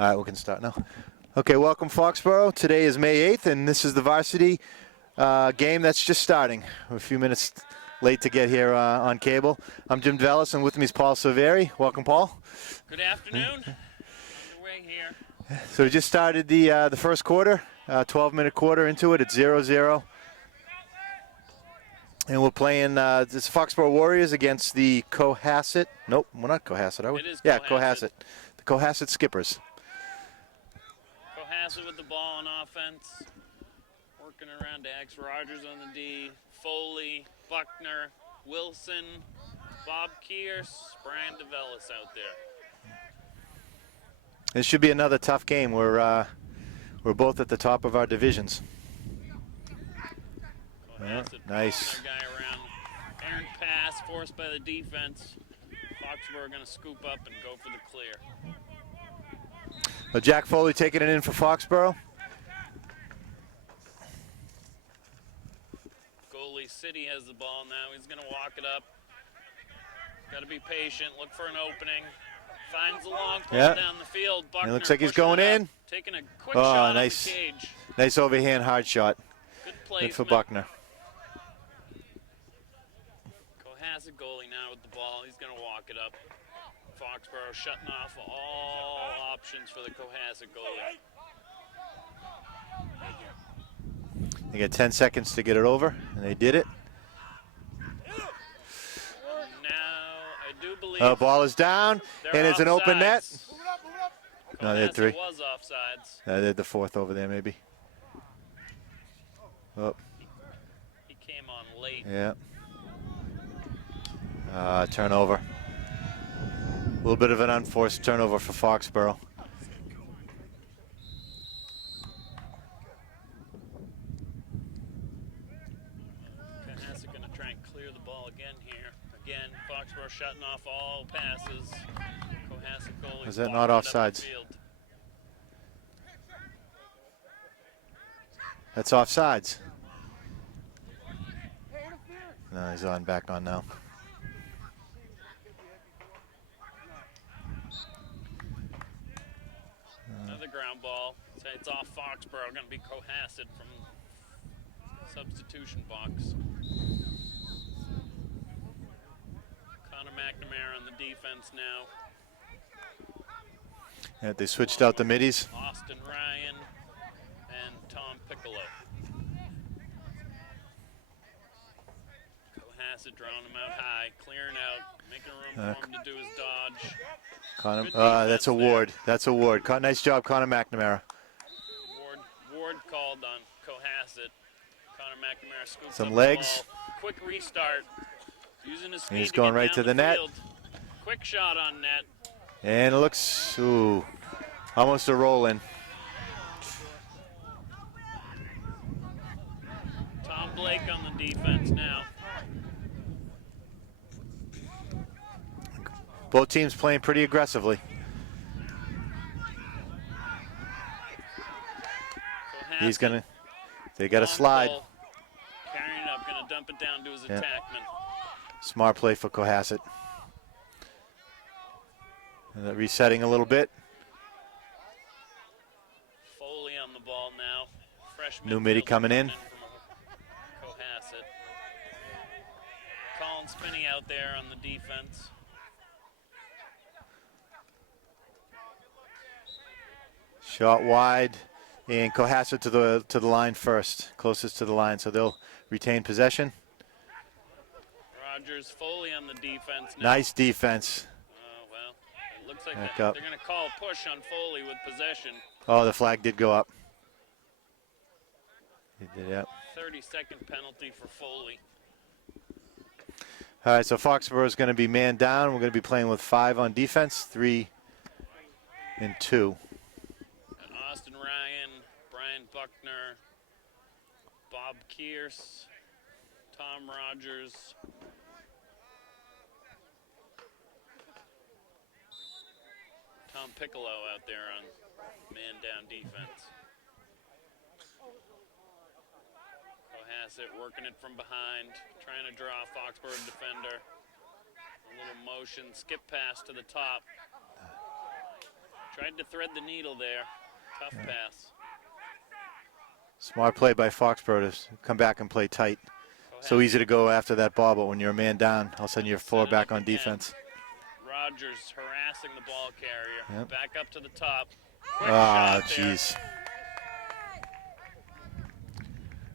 All right, we can start now. Okay, welcome Foxborough. Today is May 8th, and this is the Varsity game that's just starting. We're a few minutes late to get here on cable. I'm Jim Develis, and with me is Paul Silveri. Welcome, Paul. Good afternoon. Underway here. So we just started the first quarter, 12-minute quarter into it. It's 0-0. And we're playing this Foxborough Warriors against the Coahsset. Nope, we're not Coahsset, are we? It is Yeah, Coahsset. The Coahsset Skippers. Coahsset with the ball on offense. Working around to X. Rogers on the D. Foley, Buckner, Wilson, Bob Kearse, Brian DeVellis out there. It should be another tough game. We're both at the top of our divisions. Nice. Guy around. Errant pass forced by the defense. Foxborough going to scoop up and go for the clear. Jack Foley taking it in for Foxborough. Goalie City has the ball now. He's going to walk it up. Got to be patient. Look for an opening. Finds the long pull down the field. Buckner it looks like he's going in. Taking a quick shot nice. on the cage. Nice overhand hard shot. Good placement. Good for Buckner. Coahsset goalie now with the ball. He's going to walk it up. Foxborough shutting off all options for the Coahsset goalie. They got 10 seconds to get it over, and they did it. Now, I do believe... Ball is down, and it's an open net. No, they had three. Was offsides. They had the fourth over there, maybe. Oh. He came on late. Yeah. Turnover. A little bit of an unforced turnover for Foxborough. Coahsset going to try and clear the ball again here. Again, Foxborough shutting off all passes. Coahsset goalie. Is that not offsides? That's offsides. No, he's back on now. Another ground ball. It's off Foxborough. Going to be Coahsset from substitution box. Connor McNamara on the defense now. Yeah, they switched out the middies. Austin Ryan and Tom Piccolo. Coahsset drawing him out high, clearing out, making room for him to do his dodge. That's a Ward. That's a Ward. Nice job, Connor McNamara. Ward called on Coahsset. Connor McNamara scoops some up legs. The ball. Quick restart. Using his speed. He's going right to the net. Quick shot on net. And it looks, almost a roll in. Tom Blake on the defense now. Both teams playing pretty aggressively. He's gonna, they got a slide. Carrying it up, gonna dump it down to his attackman. Smart play for Coahsset. Resetting a little bit. Foley on the ball now. Freshman. New midi coming in. Coahsset. Colin Spinney out there on the defense. Shot wide, and Coahsset to the line first, closest to the line, so they'll retain possession. Rogers, Foley on the defense now. Nice defense. Well, it looks like they're going to call a push on Foley with possession. Oh, the flag did go up. It did, yep. 30-second penalty for Foley. All right, so Foxborough is going to be man down. We're going to be playing with 5 on defense, 3 and 2. Austin Ryan, Brian Buckner, Bob Kearse, Tom Rogers. Tom Piccolo out there on man-down defense. Coahsset working it from behind, trying to draw a Foxborough defender. A little motion, skip pass to the top. Tried to thread the needle there. Tough pass. Smart play by Foxborough to come back and play tight. So easy to go after that ball, but when you're a man down, all of a sudden you're 4 back on defense. Rogers harassing the ball carrier. Yep. Back up to the top. Oh, jeez.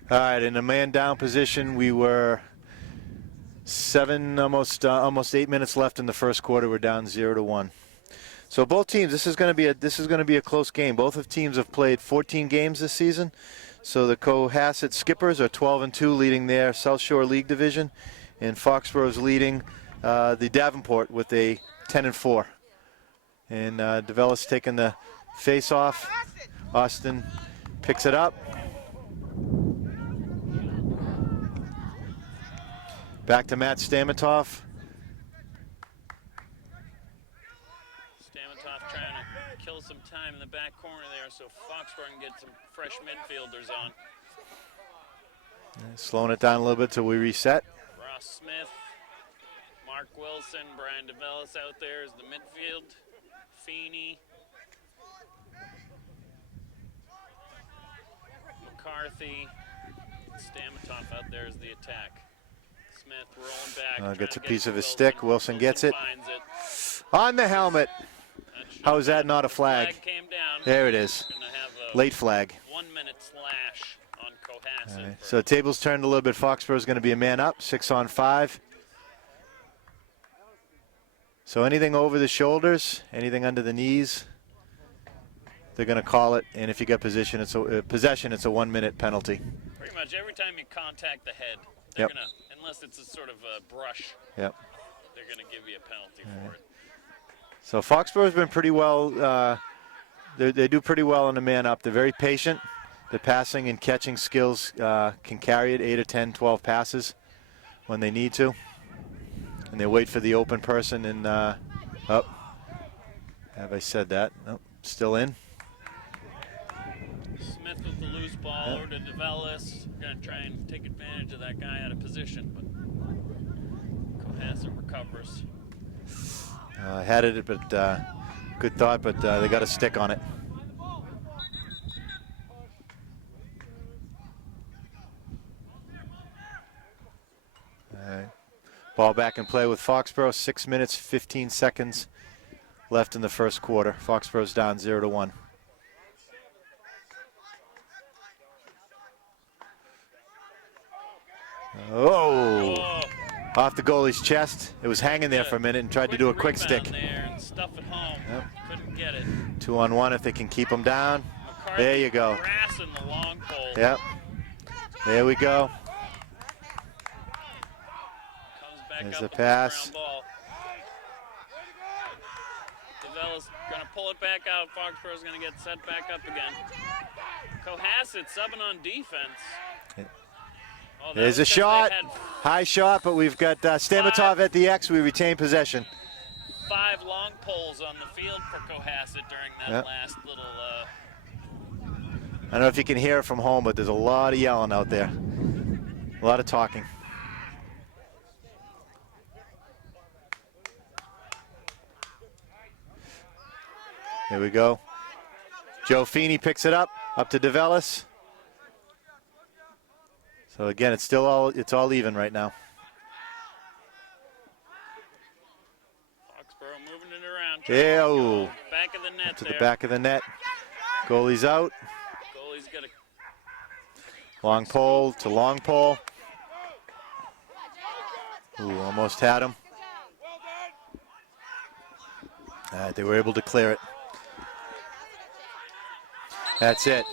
All right, in a man down position, we were almost 8 minutes left in the first quarter. We're down 0-1. So both teams, this is going to be a close game. Both of teams have played 14 games this season. So the Coahsset Skippers are 12-2, leading their South Shore League division, and Foxborough's leading the Davenport with a 10-4. And DeVellis taking the face-off. Austin picks it up. Back to Matt Stamatoff. Stamatoff trying to kill some time in the back corner there so Foxborough can get some fresh midfielders on. Slowing it down a little bit till we reset. Ross Smith, Mark Wilson, Brian DeVellis out there is the midfield. Feeney, McCarthy, Stamatoff out there is the attack. Smith rolling back. Gets a piece of his stick. Wilson gets it. On the helmet. How is that not a flag? Came down. There it is. Late flag. 1 minute slash on Coahsset. Right. So tables turned a little bit. Foxborough is going to be a man up, 6-on-5. So anything over the shoulders, anything under the knees, they're going to call it. And if you get possession, it's a 1 minute penalty. Pretty much every time you contact the head, they're going to, unless it's a sort of a brush, they're going to give you a penalty for it. So Foxborough's been pretty well. They do pretty well on the man up. They're very patient. The passing and catching skills can carry it 8 or 10, 12 passes when they need to. And they wait for the open person and have I said that? Nope, still in. Smith with the loose ball over to DeVellis. Going to try and take advantage of that guy out of position, but Coahsset recovers. Had it, but good thought, but they got a stick on it. All right. Ball back in play with Foxborough. 6 minutes, 15 seconds left in the first quarter. Foxborough's down 0-1. Oh! Off the goalie's chest. It was hanging there for a minute and tried to do a quick stick. There and stuff it home. Couldn't get it. 2-on-1 if they can keep him down. McCarthy there you go. Harassing the long pole. Yep. There we go. There's the pass. DeVellis going to pull it back out. Foxborough's going to get set back up again. Coahsset subbing on defense. Oh, there's a shot. High shot, but we've got Stamatoff at the X. We retain possession. 5 long poles on the field for Coahsset during that last little... I don't know if you can hear it from home, but there's a lot of yelling out there. A lot of talking. Here we go. Joe Feeney picks it up to DeVellis. So again, it's all even right now. Foxborough moving it around. Yeah, back of the net to the back of the net. Goalie's out. Goalie's got a long pole to long pole. Ooh, almost had him. All right, they were able to clear it. That's it.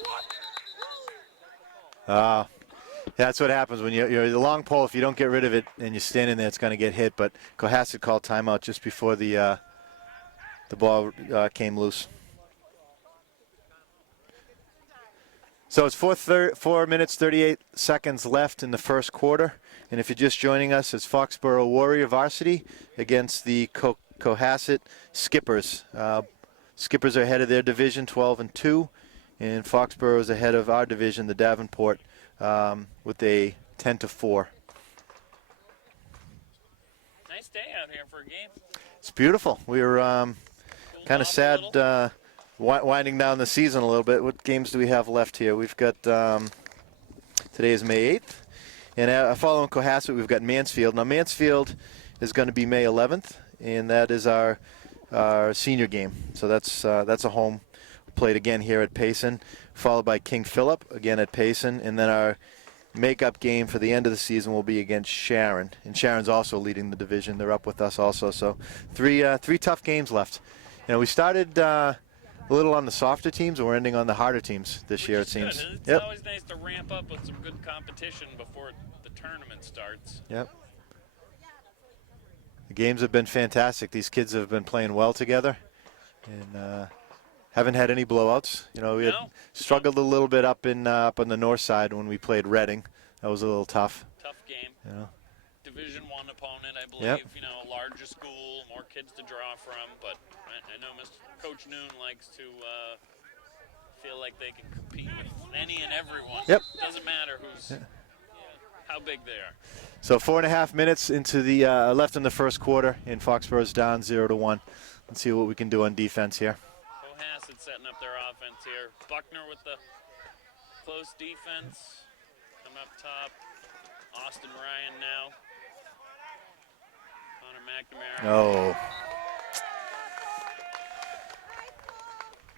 That's what happens when you're the long pole. If you don't get rid of it and you're standing there, it's going to get hit. But Coahsset called timeout just before the ball came loose. So it's 4 minutes, 38 seconds left in the first quarter. And if you're just joining us, it's Foxborough Warrior Varsity against the Coahsset Skippers. Skippers are ahead of their division, 12-2. And Foxborough is ahead of our division, the Davenport, with a 10-4. Nice day out here for a game. It's beautiful. We were kind of sad winding down the season a little bit. What games do we have left here? We've got today is May 8th, and following Coahsset, we've got Mansfield. Now Mansfield is going to be May 11th, and that is our senior game. So that's a home. Played again here at Payson, followed by King Philip again at Payson, and then our makeup game for the end of the season will be against Sharon, and Sharon's also leading the division. They're up with us also. So three tough games left. You know, we started a little on the softer teams, and we're ending on the harder teams this year. It seems. Good. It's always nice to ramp up with some good competition before the tournament starts. Yep. The games have been fantastic. These kids have been playing well together, and haven't had any blowouts. You know, we had struggled a little bit up on the north side when we played Reading. That was a little tough. Tough game. You know. Division I opponent, I believe. Yep. You know, a larger school, more kids to draw from. But I know Coach Noon likes to feel like they can compete with any and everyone. Yep. Doesn't matter how big they are. So 4.5 minutes into the left in the first quarter, and Foxborough's down 0-1. Let's see what we can do on defense here. Coahsset setting up their offense here. Buckner with the close defense. Come up top. Austin Ryan now. Connor McNamara. Oh.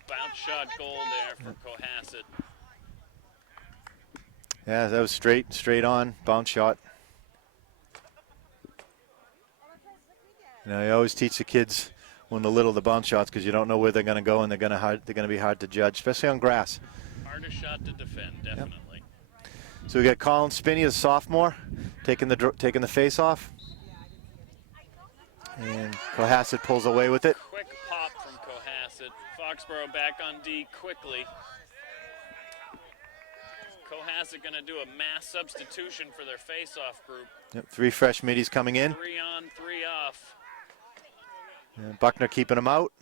Bounce shot goal there for Coahsset. Yeah, that was straight on bounce shot. You know, you always teach the kids when they're little the bounce shots because you don't know where they're going to go, and they're going to be hard to judge, especially on grass. Hardest shot to defend, definitely. Yep. So we got Colin Spinney, a sophomore, taking the face off, and Coahsset pulls away with it. Quick pop from Coahsset. Foxborough back on D quickly. Coahsset going to do a mass substitution for their face-off group. Yep, 3 fresh middies coming in. 3 on, 3 off. And Buckner keeping them out.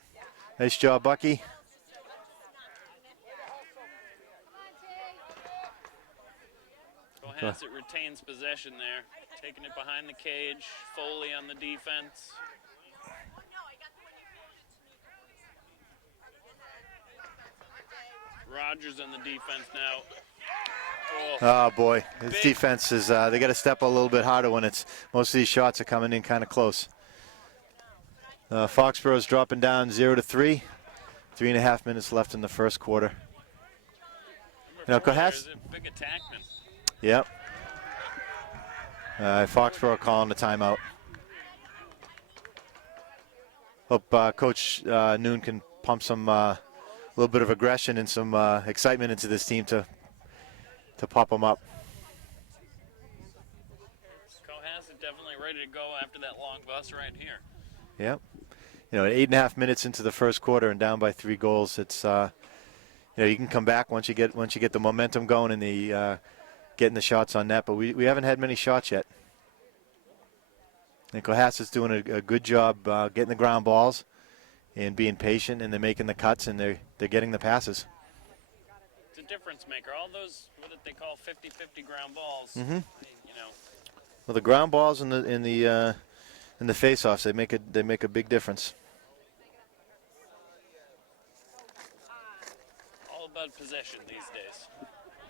Nice job, Bucky. Coahsset retains possession there. Taking it behind the cage. Foley on the defense. Rogers on the defense now. Oh boy, his defense is, they got to step a little bit harder when most of these shots are coming in kind of close. Foxborough's dropping down 0-3. 3.5 minutes left in the first quarter. You know, Coahsset. Big attackman. Yep. Foxborough calling the timeout. Hope Coach Noon can pump some little bit of aggression and some excitement into this team to pop them up. Coahsset definitely ready to go after that long bus right here. Yep. You know, 8.5 minutes into the first quarter and down by 3 goals. It's you know, you can come back once you get the momentum going and the getting the shots on net, but we haven't had many shots yet. And Coahasset's doing a good job getting the ground balls and being patient, and they're making the cuts, and they're getting the passes. It's a difference maker. All those, what they call 50-50 ground balls. Mm-hmm. You know. Well, the ground balls and the face-offs, they make a big difference. All about possession these days.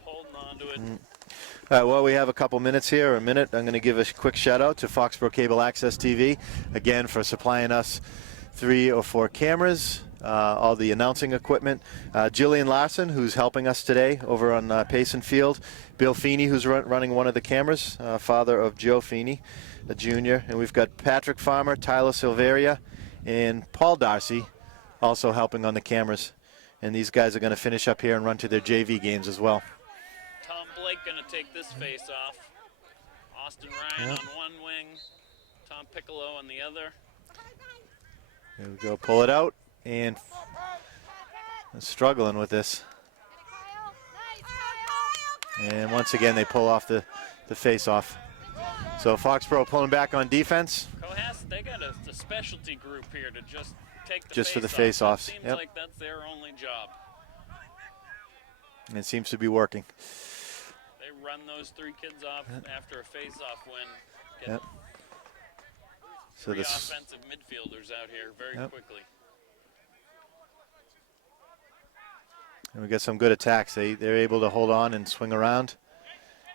Holding on to it. All right, well, we have a couple minutes here, I'm going to give a quick shout-out to Foxborough Cable Access TV, again, for supplying us 3 or 4 cameras, all the announcing equipment. Jillian Larson, who's helping us today over on Payson Field. Bill Feeney, who's running one of the cameras, father of Joe Feeney, a junior. And we've got Patrick Farmer, Tyler Silveria, and Paul Darcy also helping on the cameras. And these guys are going to finish up here and run to their JV games as well. Tom Blake going to take this face off. Austin Ryan on one wing. Tom Piccolo on the other. There we go, pull it out, and struggling with this. And once again, they pull off the face-off. So Foxborough pulling back on defense. Coahasset, they got a specialty group here to just take the just for the face-offs. Seems like that's their only job. And it seems to be working. They run those 3 kids off after a face-off win. Get So 3 this offensive midfielders out here very quickly. And we get some good attacks. They're able to hold on and swing around.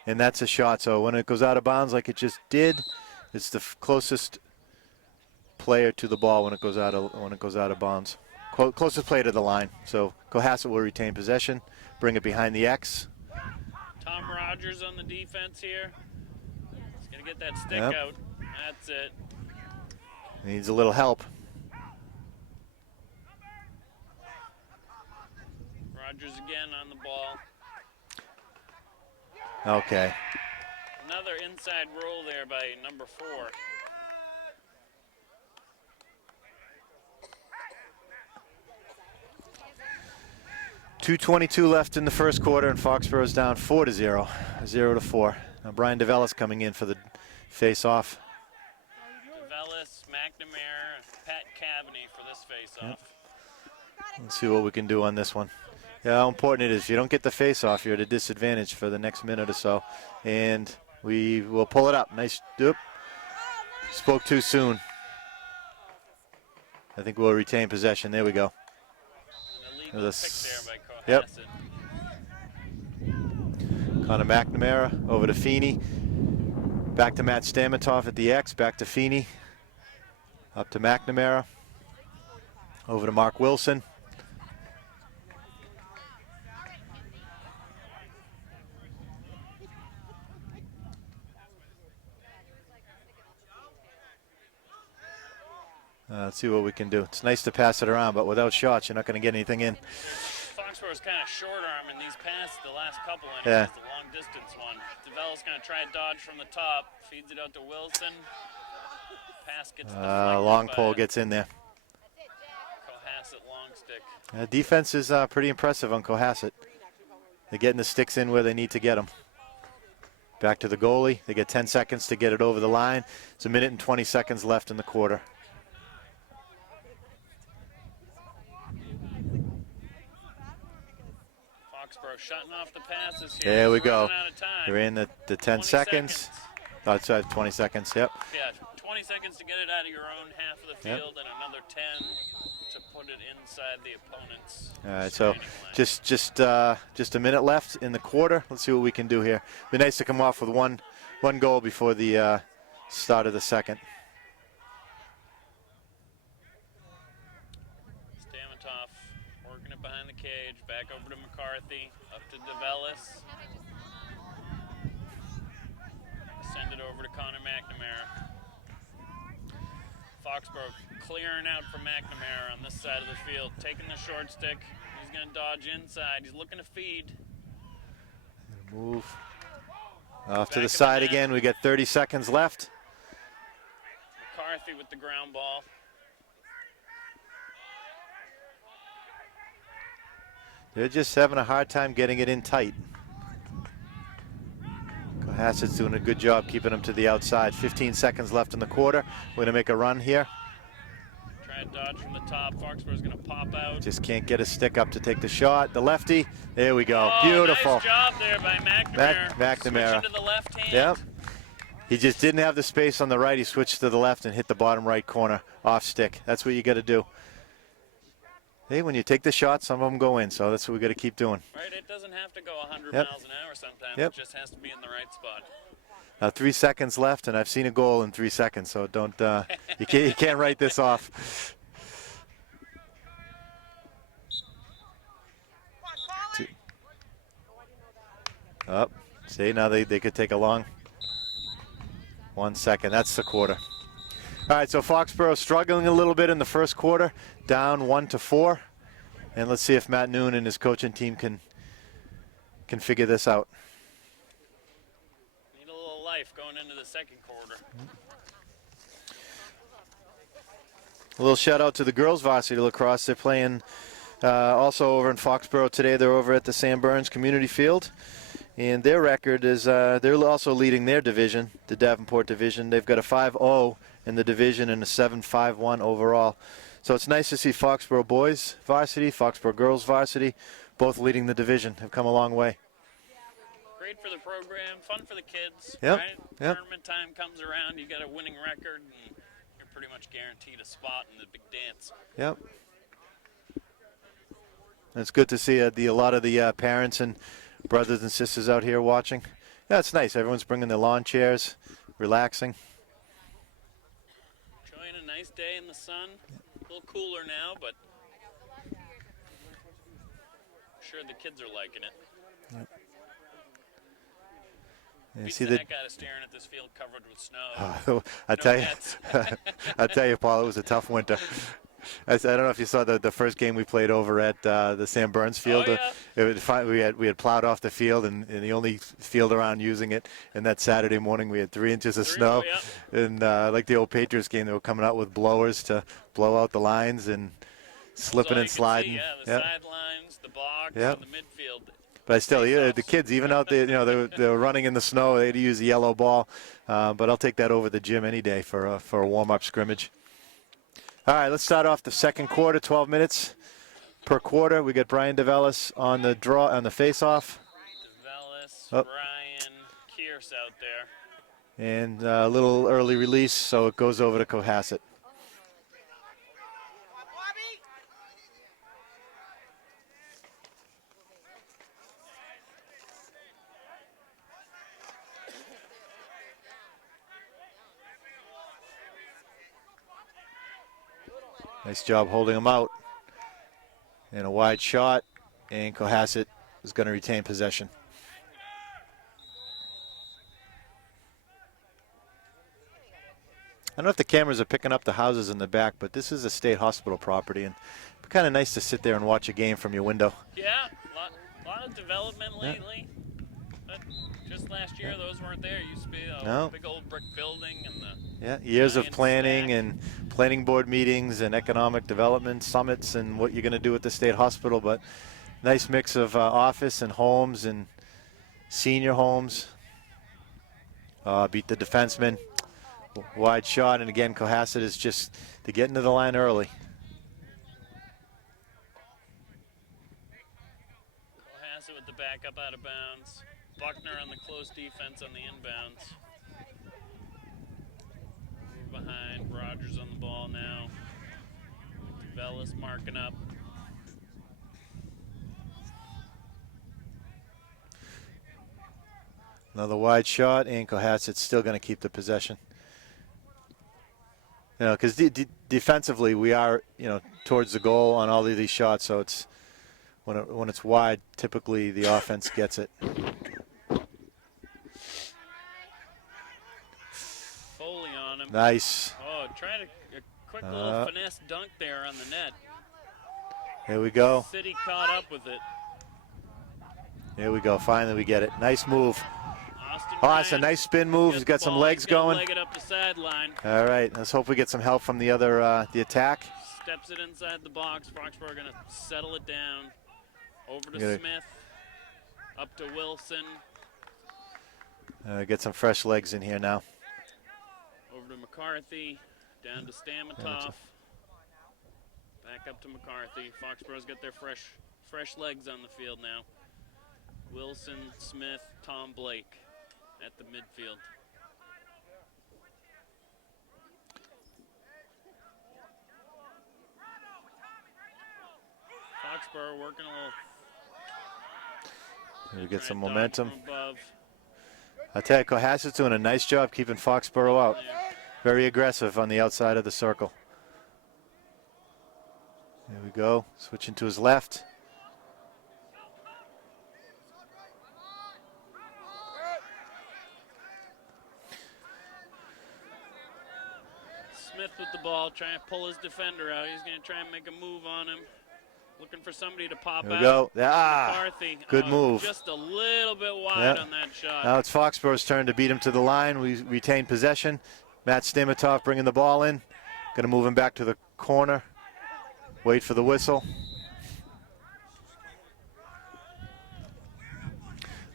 And that's a shot. So when it goes out of bounds like it just did, it's the closest player to the ball when it goes out of bounds. Closest player to the line. So Coahsset will retain possession, bring it behind the X. Tom Rogers on the defense here. He's going to get that stick Yep. out. That's it. Needs a little help. Rogers again on the ball. Okay. Another inside roll there by number 4. .222 left in the first quarter, and Foxborough's down 4-0, 0-4. Now Brian DeVellis coming in for the face-off. DeVellis, McNamara, Pat Cavaney for this face-off. Yep. Let's see what we can do on this one. Yeah, how important it is. If you don't get the face-off, you're at a disadvantage for the next minute or so. And we will pull it up. Nice. Oop. Spoke too soon. I think we'll retain possession. There we go. An illegal pick there by Yep. Coahsset. Connor McNamara over to Feeney. Back to Matt Stamatoff at the X. Back to Feeney. Up to McNamara. Over to Mark Wilson. Let's see what we can do. It's nice to pass it around, but without shots, you're not going to get anything in. Foxborough's kind of short arm in these passes, the last couple anyways, Yeah. the long distance one. DeVellis going to try and dodge from the top, feeds it out to Wilson. Pass gets deflected Long by pole gets in there. Coahsset long stick. Defense is pretty impressive on Coahsset. They're getting the sticks in where they need to get them. Back to the goalie. They get 10 seconds to get it over the line. It's 1 minute and 20 seconds left in the quarter. Foxborough shutting off the passes here. There we Running go. out of time. We're in the 10 seconds. Oh, it's 20 seconds, yep. Yeah, 20 seconds to get it out of your own half of the field, and another 10 to put it inside the opponent's. All right, so line. just a minute left in the quarter. Let's see what we can do here. Be nice to come off with one goal before the start of the second. Stamatoff working it behind the cage, back over to McCarthy, up to DeVellis. Send it over to Connor McNamara. Foxborough clearing out for McNamara on this side of the field, taking the short stick. He's going to dodge inside. He's looking to feed. Move off to the side again. We got 30 seconds left. McCarthy with the ground ball. They're just having a hard time getting it in tight. Coahsset's doing a good job keeping them to the outside. 15 seconds left in the quarter. We're going to make a run here. Try and dodge from the top. Foxborough's going to pop out. Just can't get a stick up to take the shot. The lefty. There we go. Oh, Beautiful. Nice job there by McNamara. McNamara. Switching to the left hand. Yep. He just didn't have the space on the right. He switched to the left and hit the bottom right corner off stick. That's what you got to do. Hey, when you take the shot, some of them go in, so that's what we got to keep doing. Right, it doesn't have to go 100 Yep. miles an hour sometimes. Yep. It just has to be in the right spot. 3 seconds left, and I've seen a goal in 3 seconds, so don't you can't write this off. Up. See, now they could take a long 1 second. That's the quarter. All right, so Foxborough struggling a little bit in the first quarter, down 1-4. And let's see if Matt Noon and his coaching team can figure this out. Need a little life going into the second quarter. A little shout out to the girls varsity lacrosse. They're playing also over in Foxborough today. They're over at the Sam Burns Community Field. And their record is they're also leading their division, the Davenport division. They've got a 5-0 in the division and a 7-5-1 overall. So it's nice to see Foxborough boys varsity, Foxborough girls varsity, both leading the division. Have come a long way. Great for the program, fun for the kids. Yep. Right? Yep. Tournament time comes around, you got a winning record, and you're pretty much guaranteed a spot in the big dance. Yep. It's good to see a lot of the parents and brothers and sisters out here watching. Yeah, it's nice. Everyone's bringing their lawn chairs, relaxing. Enjoying a nice day in the sun. A little cooler now, but I'm sure the kids are liking it. Yep. Beats the heck out of staring at this field covered with snow. I tell you, Paul, it was a tough winter. I don't know if you saw the first game we played over at the Sam Burns field. Oh, yeah. We had plowed off the field, and the only field around using it. And that Saturday morning, we had 3 inches of snow. Yeah. And like the old Patriots game, they were coming out with blowers to blow out the lines and slipping and sliding. See, the sidelines, the box, and the midfield. But still, the kids, even out there, they were running in the snow. They had to use a yellow ball. But I'll take that over the gym any day for a warm-up scrimmage. All right, let's start off the second quarter, 12 minutes per quarter. We got Brian DeVellis on the face-off. DeVellis, Brian, Kearse out there. And a little early release, so it goes over to Coahsset. Nice job holding him out. And a wide shot, and Coahsset is going to retain possession. I don't know if the cameras are picking up the houses in the back, but this is a state hospital property, and it's kind of nice to sit there and watch a game from your window. Yeah, a lot of development lately. But just last year, those weren't there. It used to be a big old brick building. And years of planning and planning board meetings and economic development summits and what you're going to do at the state hospital, but nice mix of office and homes and senior homes. Beat the defenseman. Wide shot, and again, Coahsset is just to get into the line early. Coahsset with the backup out of bounds. Buckner on the close defense on the inbounds. We're behind. Rogers on the ball now. DeVellis marking up. Another wide shot, and Coahsset's still going to keep the possession. Because defensively we are, towards the goal on all of these shots. So it's when it's wide, typically the offense gets it. Foley on him. Nice. Oh, trying a quick little finesse dunk there on the net. Here we go. City caught up with it. Here we go. Finally, we get it. Nice move. It's a nice spin move. He's got some legs going. Leg it up the sideline. All right, let's hope we get some help from the other the attack. Steps it inside the box. Foxborough going to settle it down. Over to Smith. Up to Wilson. Get some fresh legs in here now. Over to McCarthy. Down to Stamatov. Back up to McCarthy. Foxborough's got their fresh legs on the field now. Wilson, Smith, Tom Blake at the midfield. Foxborough working a little. Here we get some momentum. I tell you, Coahsset's doing a nice job keeping Foxborough out. Very aggressive on the outside of the circle. Here we go. Switching to his left. Smith with the ball, trying to pull his defender out. He's going to try and make a move on him. Looking for somebody to pop out. There we go. McCarthy. Good move. Just a little bit wide on that shot. Now it's Foxborough's turn to beat him to the line. We retain possession. Matt Stamatov bringing the ball in. Going to move him back to the corner. Wait for the whistle.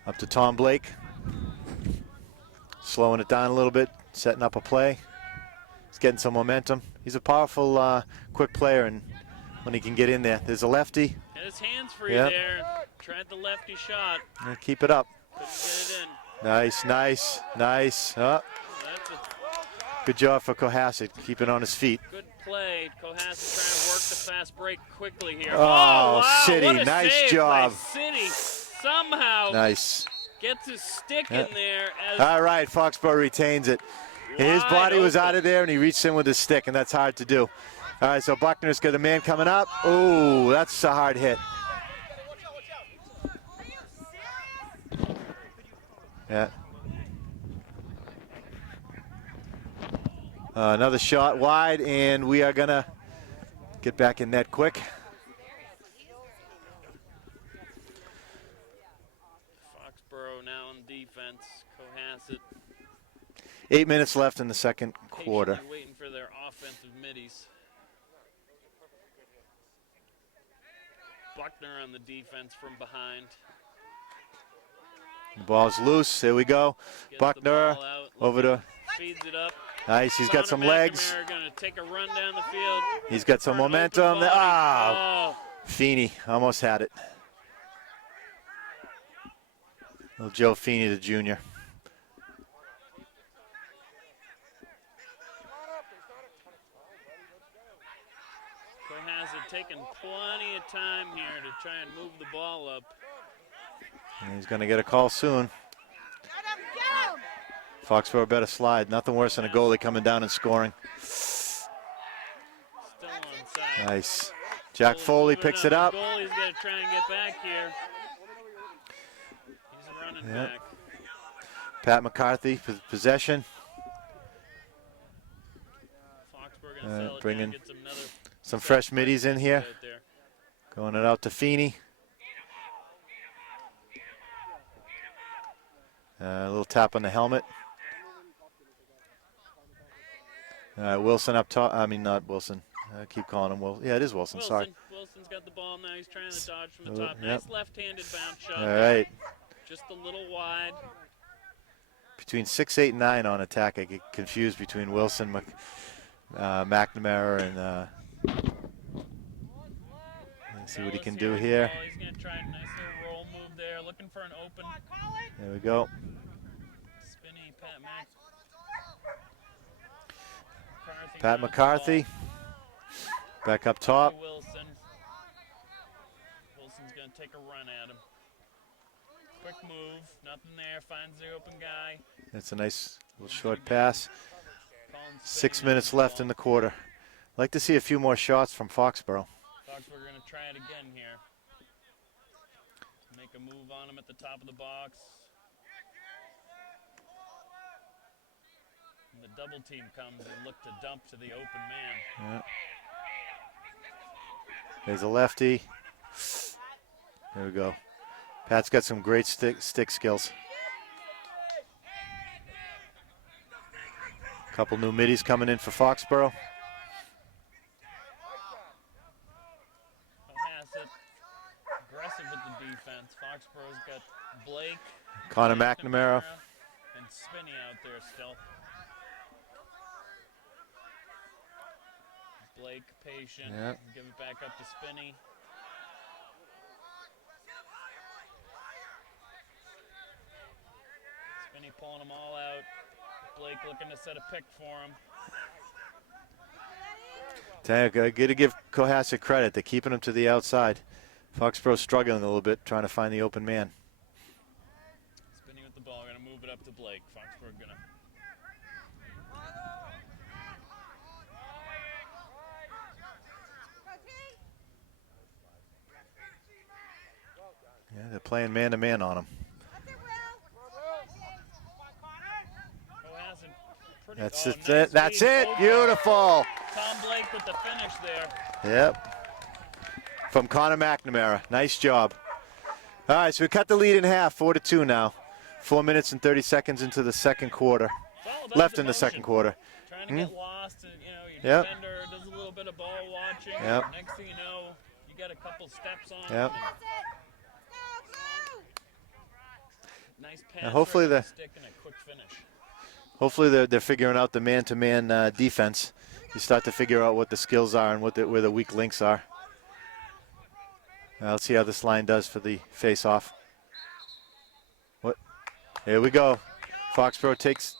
Up to Tom Blake. Slowing it down a little bit, setting up a play. He's getting some momentum. He's a powerful, quick player, and when he can get in there. There's a lefty. Got his hands free there. Tried the lefty shot. Yeah, keep it up. Couldn't get it in. Nice, nice, nice. Good job for Coahsset, keeping on his feet. Good play. Cohasset trying to work the fast break quickly here. Oh, wow, City, what a nice save job. by City. Somehow Nice. gets his stick in there. As All right, Foxborough retains it. His body was out of there, and he reached in with his stick, and that's hard to do. All right, so Buckner's got a man coming up. Oh, that's a hard hit. Yeah. Another shot wide, and we are going to get back in net quick. Foxborough now on defense. Cohasset 8 minutes left in the second quarter. patiently waiting for their offensive middies. Buckner on the defense from behind. The ball's loose. Here we go. Gets Buckner the ball out, over to. feeds it up. Nice. He's got some legs. Gonna take a run down the field. He's got some momentum. Ah, Feeney almost had it. Little Joe Feeney, the junior. Cohasset taking plenty of time here to try and move the ball up. And he's going to get a call soon. Foxborough better slide. Nothing worse than a goalie coming down and scoring. Still onside. Nice. Jack Foley picks it up. The goalie's going to try and get back here. He's running back. Pat McCarthy, possession. Foxborough going to sell it bringing down, get some fresh middies in here. Going it out to Feeney. A little tap on the helmet. Wilson up top. I mean, not Wilson. I keep calling him Wilson. Yeah, it is Wilson. Sorry. Wilson's got the ball now. He's trying to dodge from the top. Nice left-handed bounce shot. All right. Just a little wide. Between 6, 8, and 9 on attack, I get confused between Wilson, McNamara, and let's see what he can do here. He's going to try a nice little roll move there, looking for an open. There we go. Spinny Pat McCarthy. Back up top. Wilson's going to take a run at him. Quick move, nothing there, finds the open guy. That's a nice little short pass. 6 minutes left in the quarter. Like to see a few more shots from Foxborough. Foxborough going to try it again here. Make a move on him at the top of the box. And the double team comes and look to dump to the open man. Yeah. There's a lefty. There we go. Pat's got some great stick skills. Couple new middies coming in for Foxborough. Cohasset aggressive with the defense. Foxborough's got Blake, Connor McNamara. and Spinney out there still. Blake patient. Yeah. Give it back up to Spinney. Spinney pulling them all out. Blake looking to set a pick for him. Good to give Cohasset credit. They're keeping him to the outside. Foxborough's struggling a little bit, trying to find the open man. Spinney with the ball, going to move it up to Blake. Foxborough going to. Yeah, they're playing man-to-man on him. That's it. Nice That's it. over. Beautiful. Tom Blake with the finish there. Yep. From Connor McNamara. Nice job. All right, so we cut the lead in half, 4-2 now. 4 minutes and 30 seconds into the second quarter. Left in the second quarter. Trying to get lost, your defender does a little bit of ball watching. Yep. Next thing you know, you got a couple steps on Yep. him. Nice pass. Now hopefully right stick and a quick finish. Hopefully they're figuring out the man-to-man defense. You start to figure out what the skills are and where the weak links are. Let's see how this line does for the face-off. Here we go. Foxborough takes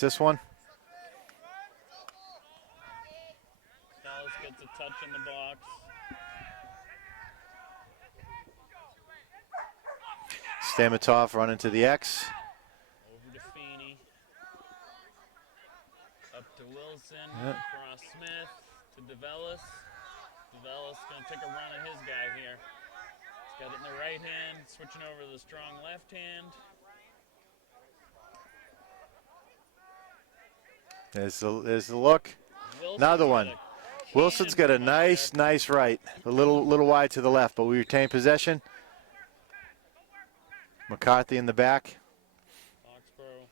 this one. Stamatov running to the X. Over to Feeney. Up to Wilson. Yep. Across Smith to DeVellis. DeVellis going to take a run at his guy here. He's got it in the right hand, switching over to the strong left hand. There's the look. Wilson's Another one. Wilson's got a nice right. A little wide to the left, but we retain possession. McCarthy in the back. Foxborough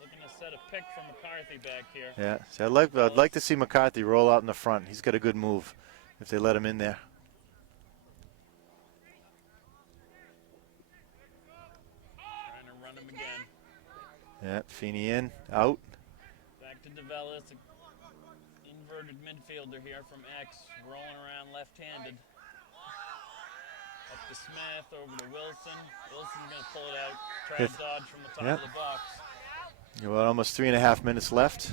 looking to set a pick from McCarthy back here. Yeah, so I'd like to see McCarthy roll out in the front. He's got a good move if they let him in there. Trying to run him again. Yeah, Feeney in, out. Back to DeVellis, inverted midfielder here from X, rolling around left-handed. Up to Smith, over to Wilson. Wilson's going to pull it out, try to dodge from the top of the box. You're almost 3.5 minutes left.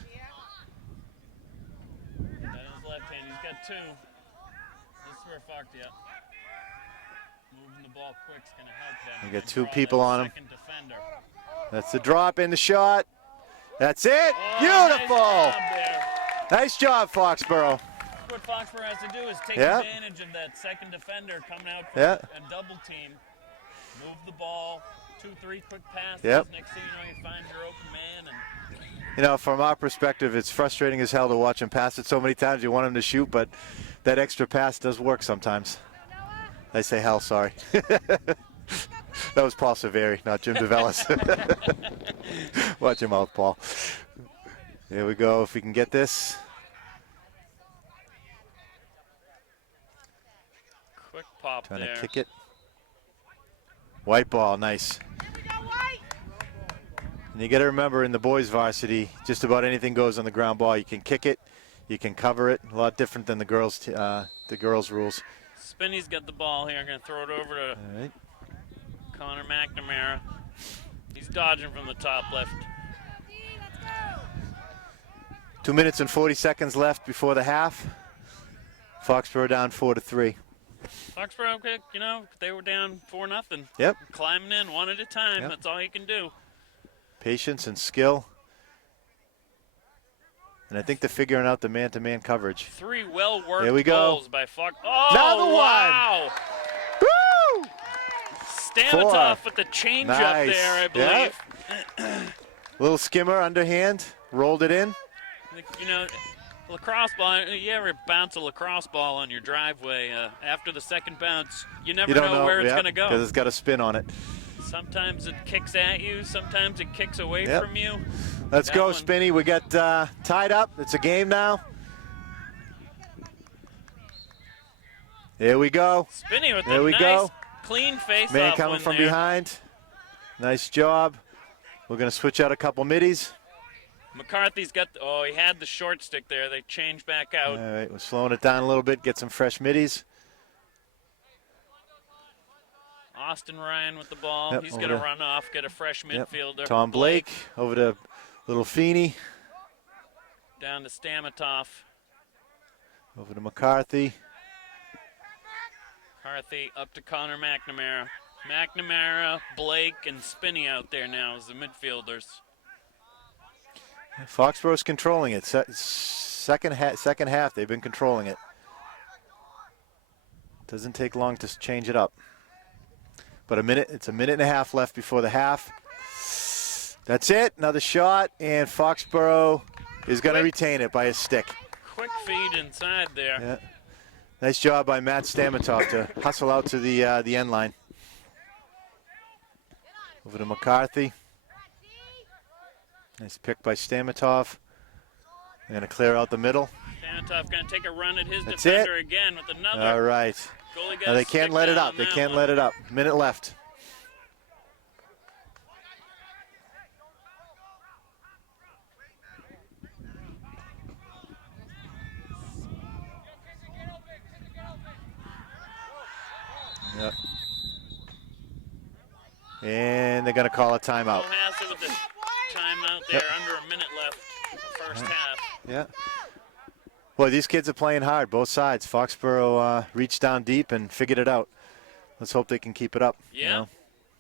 That is left hand. He's got two. This is where Fox, moving the ball quick is going to help them. You got two people on him. Second defender. That's the drop in the shot. That's it. Oh, Beautiful. Nice job there. Nice job, Foxborough. What Foxborough has to do is take Yep. advantage of that second defender coming out from Yeah. a double team. Move the ball, 2-3 quick passes. Yep. Next thing you know, you find your open man. And You know, from our perspective, it's frustrating as hell to watch him pass it so many times. You want him to shoot, but that extra pass does work sometimes. I say hell, sorry. That was Paul Severi, not Jim DeVellis. Watch your mouth, Paul. Here we go, if we can get this. quick pop Trying there. to kick it. White ball, nice. And you got to remember, in the boys' varsity, just about anything goes on the ground ball. You can kick it, you can cover it. A lot different than the girls' rules. Spinney's got the ball here. Going to throw it over to All right. Connor McNamara. He's dodging from the top left. 2 minutes and 40 seconds left before the half. Foxborough down 4-3. Foxborough, you know, they were down 4-0. Yep. Climbing in one at a time. Yep. That's all you can do. Patience and skill. And I think they're figuring out the man-to-man coverage. 3 well-worked Here we go. goals by Fox. Oh, Another one. wow. Woo! Stamatov with the change up Nice. there, I believe. Little skimmer underhand, rolled it in. You know, lacrosse ball, you ever bounce a lacrosse ball on your driveway, after the second bounce, you never You don't know where it's going to because go. it's got a spin on it. Sometimes it kicks at you, sometimes it kicks away Yep. from you. Let's That go, one- Spinny. We got tied up. It's a game now. Here we go. Spinny with There a we nice, go. clean face-off Man coming win from there. behind. Nice job. We're going to switch out a couple middies. McCarthy's got, he had the short stick there. They changed back out. All right, we're slowing it down a little bit, get some fresh middies. Austin Ryan with the ball. Yep, He's over going to to- run off, get a fresh Yep. midfielder. Tom Blake over to little Feeney. Down to Stamatov. Over to McCarthy. McCarthy up to Connor McNamara. McNamara, Blake, and Spinney out there now as the midfielders. Foxborough's controlling it. Second half, they've been controlling it. Doesn't take long to change it up. But it's a minute and a half left before the half. That's it. Another shot, and Foxborough is going to retain it by a stick. Quick feed inside there. Yeah. Nice job by Matt Stamatov to hustle out to the end line. Over to McCarthy. Nice pick by Stamatov. They're going to clear out the middle. Stamatov going to take a run at his That's defender again with another. All right. Goalie got Now a they can't stick let it down up. on They that can't one. let it up. Minute left. Yep. And they're going to call a timeout. Coahsset with the timeout there, Yep. under a minute left in the first half. Yeah. Boy, these kids are playing hard, both sides. Foxborough reached down deep and figured it out. Let's hope they can keep it up. Yeah. You know?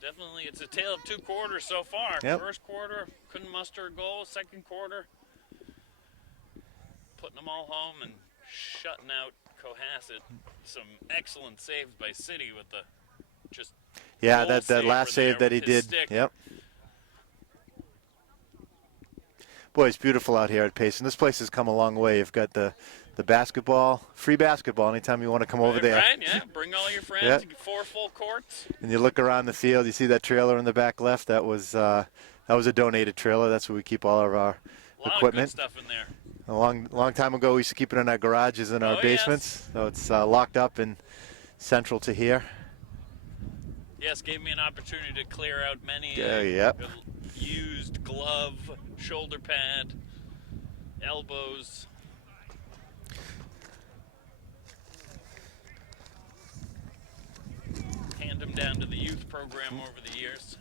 definitely. It's a tale of two quarters so far. Yep. First quarter, couldn't muster a goal. Second quarter, putting them all home and shutting out Coahsset. Some excellent saves by City with the just Yeah, goal that last saver save that there he with his did. stick. Yep. Boy, it's beautiful out here at Payson. This place has come a long way. You've got the basketball, free basketball anytime you want to come over there. Right, yeah. Bring all your friends. Yeah. You get 4 full courts. And you look around the field, you see that trailer in the back left. That was a donated trailer. That's where we keep all of our equipment. A lot of good stuff in there. A long time ago, we used to keep it in our garages and our basements. Yes. So it's locked up and central to here. Yes, gave me an opportunity to clear out many used glove, shoulder pad, elbows. Hand them down to the youth program over the years.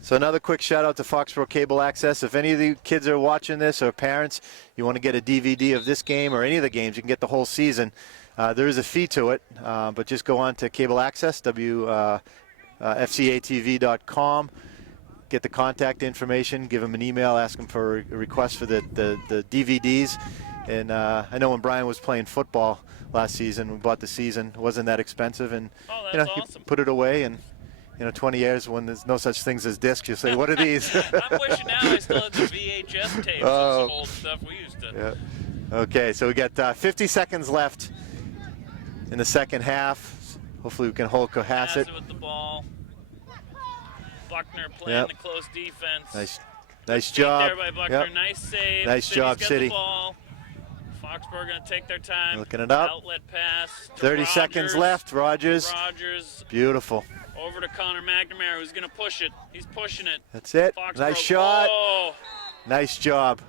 So another quick shout out to Foxborough Cable Access. If any of the kids are watching this or parents, you want to get a DVD of this game or any of the games, you can get the whole season. There is a fee to it, but just go on to Cable Access, FCATV.com. Get the contact information, give them an email, ask them for a request for the DVDs. And I know when Brian was playing football last season, we bought the season. It wasn't that expensive, and that's you awesome. put it away. And 20 years when there's no such things as discs, you say, "What are these?" I'm wishing now I still had the VHS tapes of some old stuff we used to. Yeah. Okay, so we got 50 seconds left in the second half. Hopefully, we can hold Coahsset. With the ball. Buckner playing the close defense. Nice job. There by Buckner. Yep. Nice save. Nice job, got City. The ball. Foxborough going to take their time. Looking it up. Outlet pass. 30 seconds left. Rogers. Beautiful. Over to Connor McNamara, who's going to push it. He's pushing it. That's it. Foxborough. Nice shot. Oh. Nice job.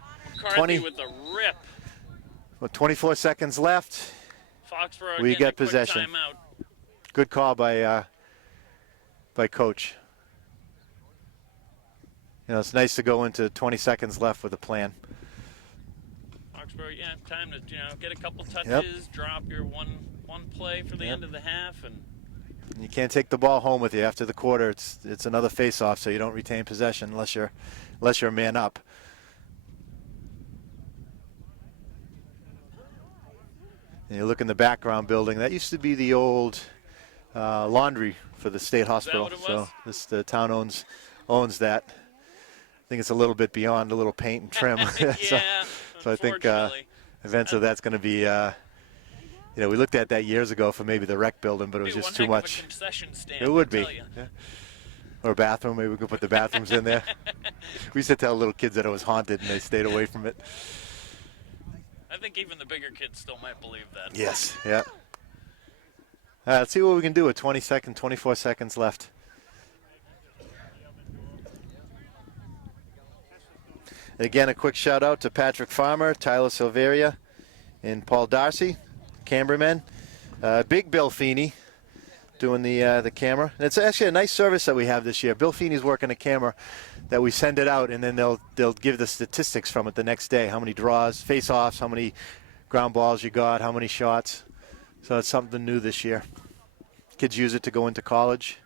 McCarthy with the rip. 24 seconds left. Foxborough we get possession. Timeout. Good call by Coach. It's nice to go into 20 seconds left with a plan. Foxborough, time to get a couple touches, drop your one play for the end of the half, and you can't take the ball home with you after the quarter. It's another face-off, so you don't retain possession unless you're a man up. And you look in the background building. That used to be the old laundry for the state hospital. Is that what it was? So the town owns that. I think it's a little bit beyond a little paint and trim. So I think eventually that's going to be. We looked at that years ago for maybe the rec building, but it was just too much. Of a concession stand, it would be. Yeah. Or a bathroom. Maybe we could put the bathrooms in there. We used to tell little kids that it was haunted, and they stayed away from it. I think even the bigger kids still might believe that. Yes. Yeah. Let's see what we can do with 24 seconds left. And again, a quick shout out to Patrick Farmer, Tyler Silveria, and Paul Darcy, cameramen. Big Bill Feeney doing the camera. And it's actually a nice service that we have this year. Bill Feeney's working a camera that we send it out, and then they'll give the statistics from it the next day. How many draws, face-offs, how many ground balls you got, how many shots. So it's something new this year. Kids use it to go into college,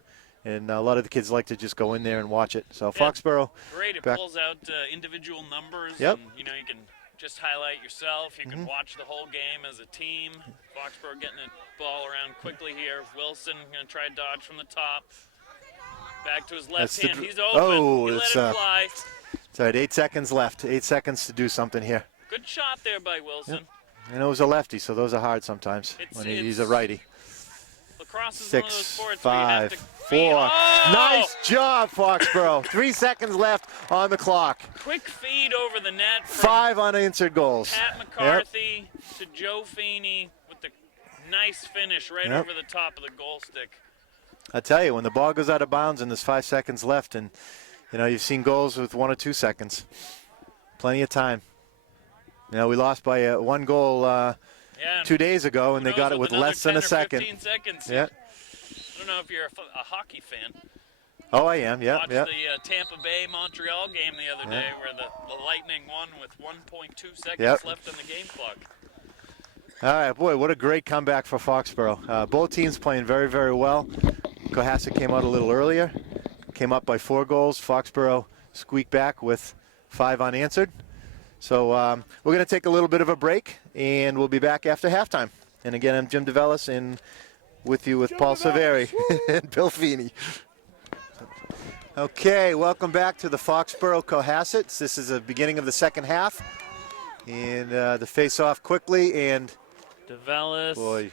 and a lot of the kids like to just go in there and watch it. So Foxborough. Great. It pulls out individual numbers. Yep. And, you can just highlight yourself. You can watch the whole game as a team. Foxborough getting the ball around quickly here. Wilson going to try dodge from the top. Back to his left hand. He's open. Oh, he let it fly. It's all right. 8 seconds left. 8 seconds to do something here. Good shot there by Wilson. Yep. And it was a lefty, so those are hard sometimes when he's a righty. Lacrosse is 6, one of those sports 5, 4. Oh! Nice job, Foxborough. 3 seconds left on the clock. Quick feed over the net. 5 unanswered goals. Pat McCarthy to Joe Feeney with the nice finish right over the top of the goal stick. I tell you, when the ball goes out of bounds and there's 5 seconds left, and you've seen goals with 1 or 2 seconds. Plenty of time. We lost by 1 goal 2 days ago, and they got it with less than a second. 15 seconds. Yeah. I don't know if you're a hockey fan. Oh, I am. Yeah. Watched the Tampa Bay Montreal game the other day where the Lightning won with 1.2 seconds left on the game clock. All right, boy, what a great comeback for Foxborough. Both teams playing very, very well. Coahsset came out a little earlier. came up by 4 goals. Foxborough squeaked back with 5 unanswered. So we're going to take a little bit of a break, and we'll be back after halftime. And again, I'm Jim DeVellis, and with you with Paul Saveri and Bill Feeney. Okay, welcome back to the Foxborough Coahsset. This is the beginning of the second half. And the face-off quickly, and DeVellis. Boy.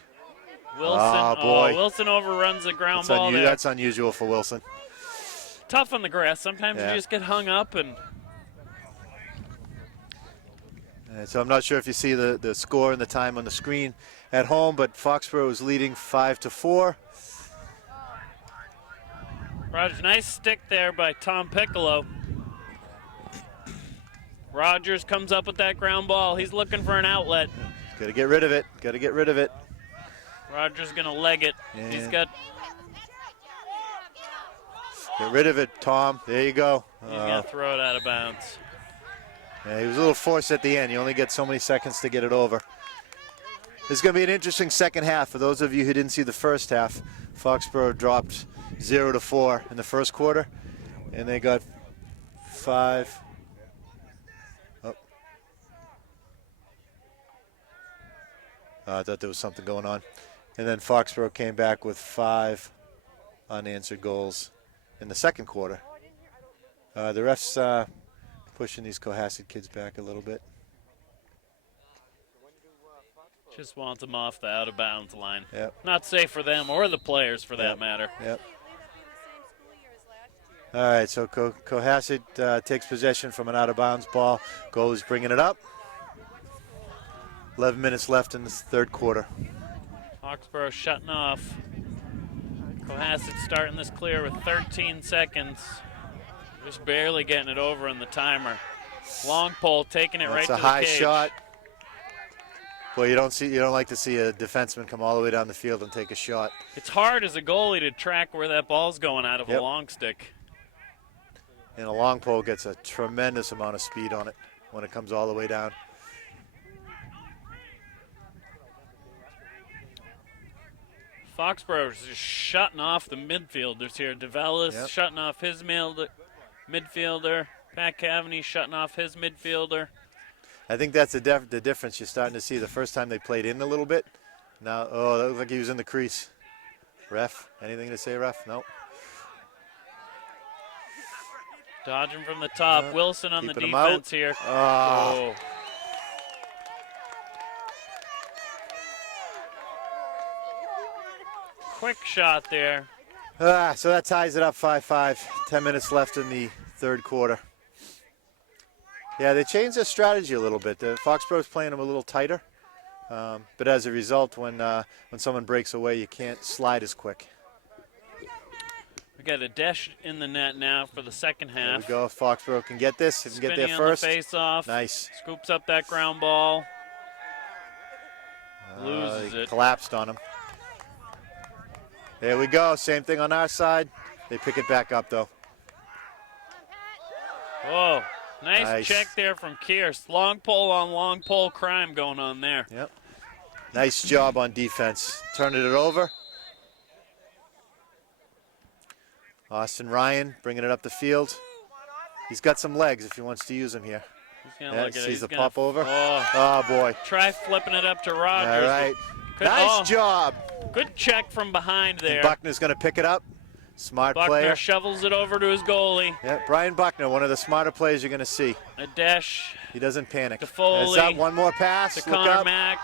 Wilson. Oh, boy. Wilson overruns the ground ball there. That's unusual for Wilson. Tough on the grass. Sometimes you just get hung up. And so I'm not sure if you see the score and the time on the screen at home, but Foxborough is leading 5-4. Rogers, nice stick there by Tom Piccolo. Rogers comes up with that ground ball. He's looking for an outlet. Got to get rid of it. Got to get rid of it. Rogers going to leg it. Yeah. He's got. Get rid of it, Tom. There you go. He's going to throw it out of bounds. Yeah, he was a little forced at the end. You only get so many seconds to get it over. This is going to be an interesting second half. For those of you who didn't see the first half, Foxborough dropped 0-4 in the first quarter, and they got 5. I thought there was something going on. And then Foxborough came back with 5 unanswered goals in the second quarter. The refs pushing these Coahsset kids back a little bit. Just wants them off the out-of-bounds line. Yep. Not safe for them or the players, for that matter. Yep. All right, so Coahsset takes possession from an out-of-bounds ball. Goalie's bringing it up. 11 minutes left in the third quarter. Foxborough shutting off. Coahsset starting this clear with 13 seconds. Just barely getting it over in the timer. Long pole taking it right to the cage. That's a high shot. Boy, you don't like to see a defenseman come all the way down the field and take a shot. It's hard as a goalie to track where that ball's going out of a long stick. And a long pole gets a tremendous amount of speed on it when it comes all the way down. Foxborough is just shutting off the midfielders here. DeVellis shutting off his midfielder. Pat Cavaney shutting off his midfielder. I think that's the difference you're starting to see. The first time they played in a little bit. Now, that looked like he was in the crease. Ref, anything to say, ref? Nope. Dodging from the top. Wilson on the defense here. Oh. Quick shot there. So that ties it up 5-5. 10 minutes left in the third quarter. Yeah, they changed their strategy a little bit. Foxborough's playing them a little tighter. But as a result, when someone breaks away, you can't slide as quick. We got a dash in the net now for the second half. There we go. Foxborough can get this. He can get there first. Spinning on the face-off. Nice. Scoops up that ground ball. Loses it. Collapsed on him. There we go. Same thing on our side. They pick it back up, though. Whoa. Nice check there from Kearse. Long pole on long pole crime going on there. Yep. Nice job on defense. Turning it over. Austin Ryan bringing it up the field. He's got some legs if he wants to use them here. He's gonna look at it. Sees the pop over. Oh, boy. Try flipping it up to Rogers. All right. Nice job. Good check from behind there. And Buckner's going to pick it up. Smart player. Buckner shovels it over to his goalie. Yeah, Brian Buckner, one of the smarter players you're going to see. A dash. He doesn't panic. To Foley. There's one more pass. To Connor Mack.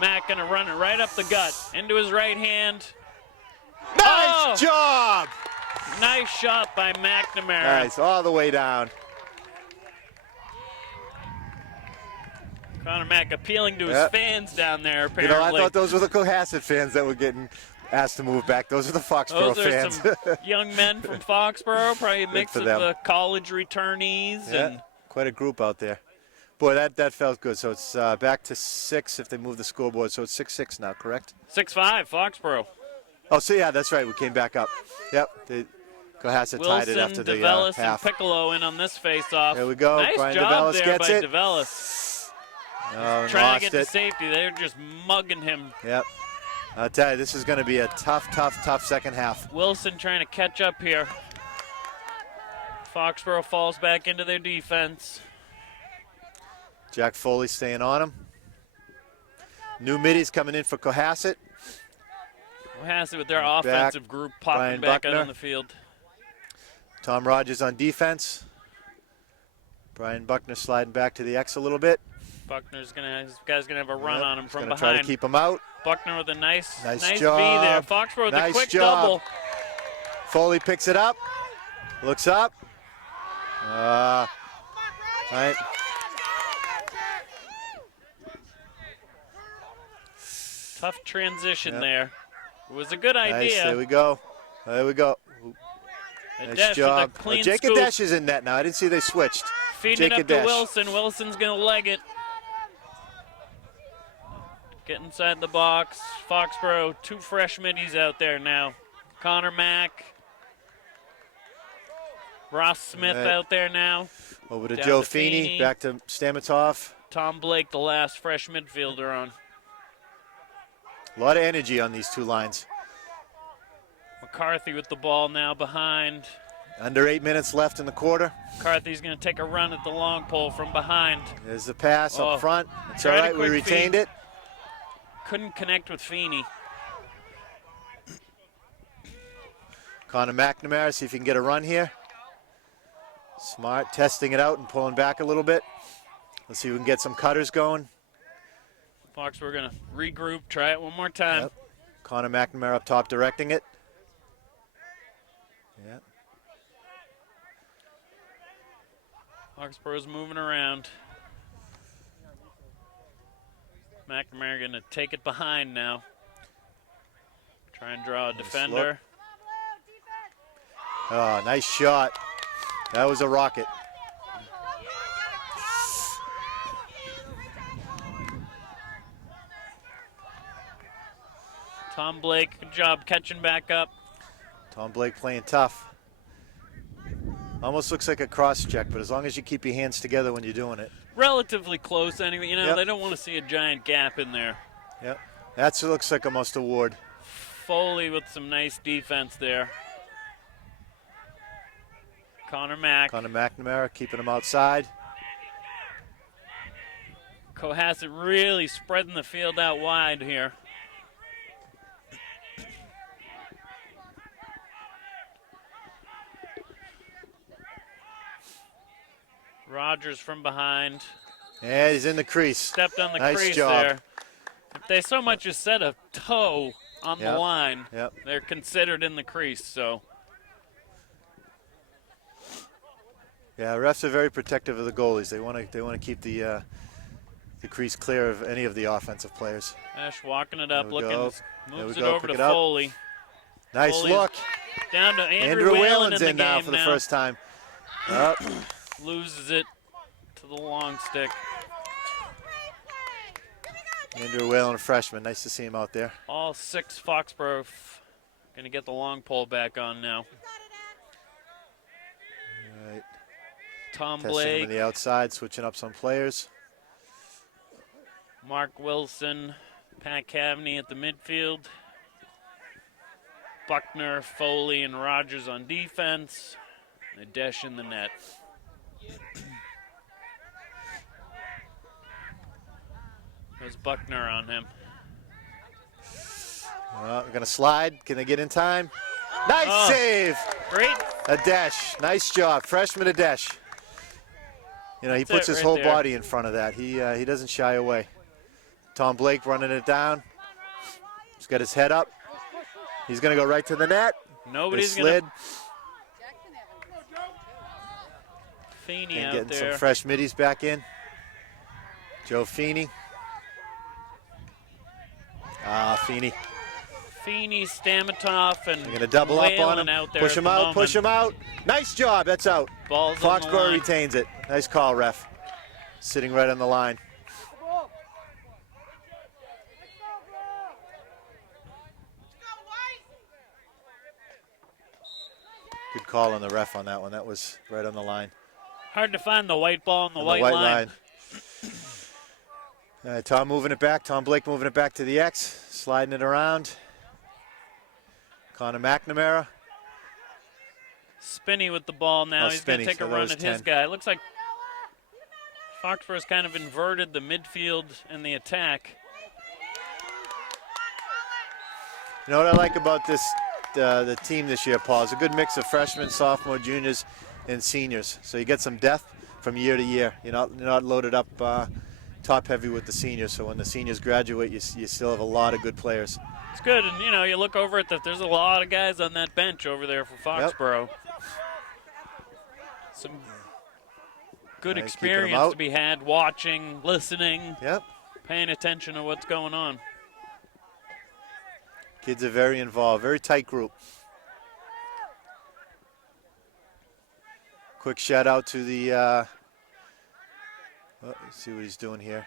Mack going to run it right up the gut. Into his right hand. Nice job. Nice shot by McNamara. Nice, all the way down. Connor Mack appealing to his fans down there, apparently. I thought those were the Coahsset fans that were getting asked to move back. Those are the Foxborough fans. Those are some young men from Foxborough, probably a mix of the college returnees. Yeah, and quite a group out there. Boy, that felt good. So it's back to 6 if they move the scoreboard. So it's 6-6 now, correct? 6-5, Foxborough. Oh, so yeah, that's right. We came back up. Yep. Coahsset tied it after the DeVellis half. and Piccolo in on this face-off. There we go. Nice Brian job DeVellis there gets by it. DeVellis. Oh, trying to get to safety. They're just mugging him. Yep. I'll tell you, this is going to be a tough second half. Wilson trying to catch up here. Foxborough falls back into their defense. Jack Foley staying on him. New middies coming in for Coahsset. Coahsset with their Back. offensive group popping Brian back out Buckner. on the field. Tom Rogers on defense. Brian Buckner sliding back to the X a little bit. This guy's gonna have a run on him from behind. Try to keep him out. Buckner with a nice job. V there. Foxborough with a quick double. Foley picks it up. Looks up. Right. Tough transition there. It was a good idea. Nice. There we go. There we go. Nice job. Jake Adesh is in net now. I didn't see they switched. Feeding it up to Wilson. Wilson's going to leg it. Get inside the box. Foxborough, 2 fresh middies out there now. Connor Mack. Ross Smith out there now. Over to Joe Feeney. Back to Stamitov. Tom Blake, the last fresh midfielder on. A lot of energy on these 2 lines. McCarthy with the ball now behind. Under 8 minutes left in the quarter. McCarthy's going to take a run at the long pole from behind. There's the pass up front. It's all right, we retained it. Couldn't connect with Feeney. Connor McNamara, see if he can get a run here. Smart, testing it out and pulling back a little bit. Let's see if we can get some cutters going. Fox, we're going to regroup, try it one more time. Yep. Connor McNamara up top directing it. Yeah. Foxborough's moving around. McNamara going to take it behind now. Try and draw a defender. Oh, nice shot. That was a rocket. Tom Blake, good job catching back up. Tom Blake playing tough. Almost looks like a cross check, but as long as you keep your hands together when you're doing it. Relatively close anyway. You know, they don't want to see a giant gap in there. Yep. That looks like a must award. Foley with some nice defense there. Connor McNamara keeping him outside. Coahsset really spreading the field out wide here. Rogers from behind. And he's in the crease. Stepped on the nice crease job. there. If they so much as set a toe on the line, they're considered in the crease. So. Yeah, refs are very protective of the goalies. They want to keep the crease clear of any of the offensive players. Ash walking it up, moves it over to up. Foley. Nice Foley's look. Down to Andrew Whalen's in now for the first time. Loses it to the long stick. Andrew Whalen, a freshman. Nice to see him out there. All 6 Foxborough going to get the long pole back on now. All right. Tom Testing Blake. him on the outside, switching up some players. Mark Wilson, Pat Cavaney at the midfield. Buckner, Foley, and Rogers on defense. Adesh in the net. There's Buckner on him. We're going to slide. Can they get in time? Nice save. Great. Adesh. Nice job. Freshman Adesh. You know, he puts his whole body in front of that. He doesn't shy away. Tom Blake running it down. He's got his head up. He's going to go right to the net. Nobody's going to. Feeney out getting there. Some fresh middies back in. Joe Feeney. Feeney. Feeney, Stamitov, and going to double up on him. Out there push him out, push him out. Nice job, that's out. Ball's Foxborough retains it. Nice call, ref. Sitting right on the line. Good call on the ref on that one. That was right on the line. Hard to find the white ball on the white line. Tom moving it back. Tom Blake moving it back to the X. Sliding it around. Connor McNamara. Spinney with the ball now. He's going to take a run at his guy. It looks like Foxborough's kind of inverted the midfield and the attack. You know what I like about this, the team this year, Paul? It's a good mix of freshmen, sophomore, juniors, and seniors. So you get some depth from year to year. You're not loaded up top heavy with the seniors. So when the seniors graduate, you still have a lot of good players. It's good, and you look over at that. There's a lot of guys on that bench over there for Foxborough. Yep. Some good experience to be had, watching, listening, paying attention to what's going on. Kids are very involved, very tight group. Quick shout out to the, let's see what he's doing here.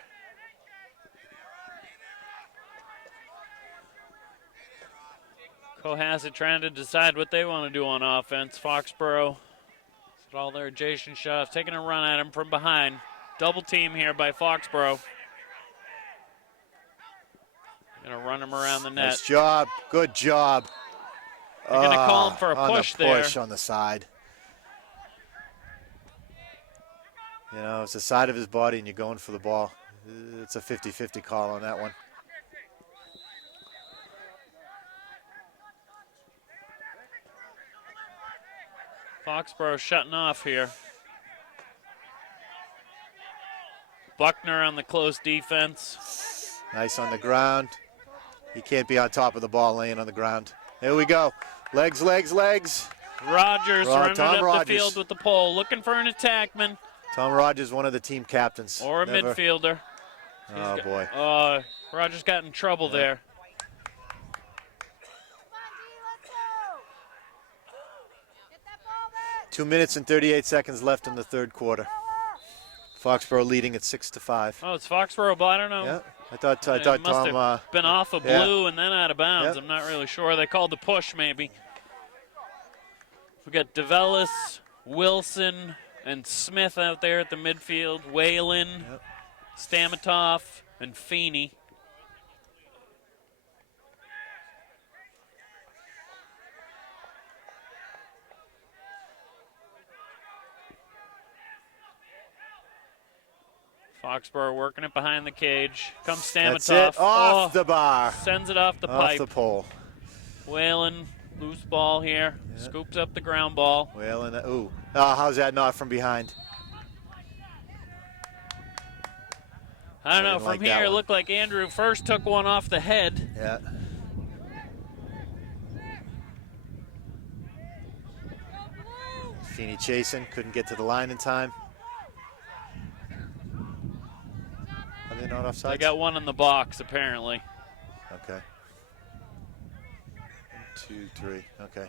Coahsset trying to decide what they want to do on offense. Foxborough, all their adjacent shots, taking a run at him from behind. Double team here by Foxborough. Gonna run him around the net. Nice job, good job. They're gonna call him for a push there. Push on the side. You know, it's the side of his body and you're going for the ball. It's a 50-50 call on that one. Foxborough shutting off here. Buckner on the close defense. Nice on the ground. He can't be on top of the ball laying on the ground. There we go. Legs, legs, legs. Rogers running up the field with the pole, looking for an attackman. Tom Rogers, one of the team captains. Or a midfielder. Oh, boy. Rogers got in trouble there. Two minutes and 38 seconds left in the third quarter. Foxborough leading at 6-5. Oh, it's Foxborough, but I don't know. Yeah, I thought Tom must have been off of blue and then out of bounds. I'm not really sure. They called the push, maybe. We got DeVellis, Wilson, and Smith out there at the midfield. Whalen, Stamatoff, and Feeney. Foxborough working it behind the cage. Comes Stamatoff. That's it. Off the bar. Sends it off the pipe. Off the pole. Whalen, loose ball here. Scoops up the ground ball. Whalen, ooh. Oh, how's that not from behind? I don't know. From here, it looked like Andrew first took one off the head. Yeah. Feeney chasing. Couldn't get to the line in time. Are they not offside? They got one in the box, apparently. Okay. 1, 2, 3. Okay.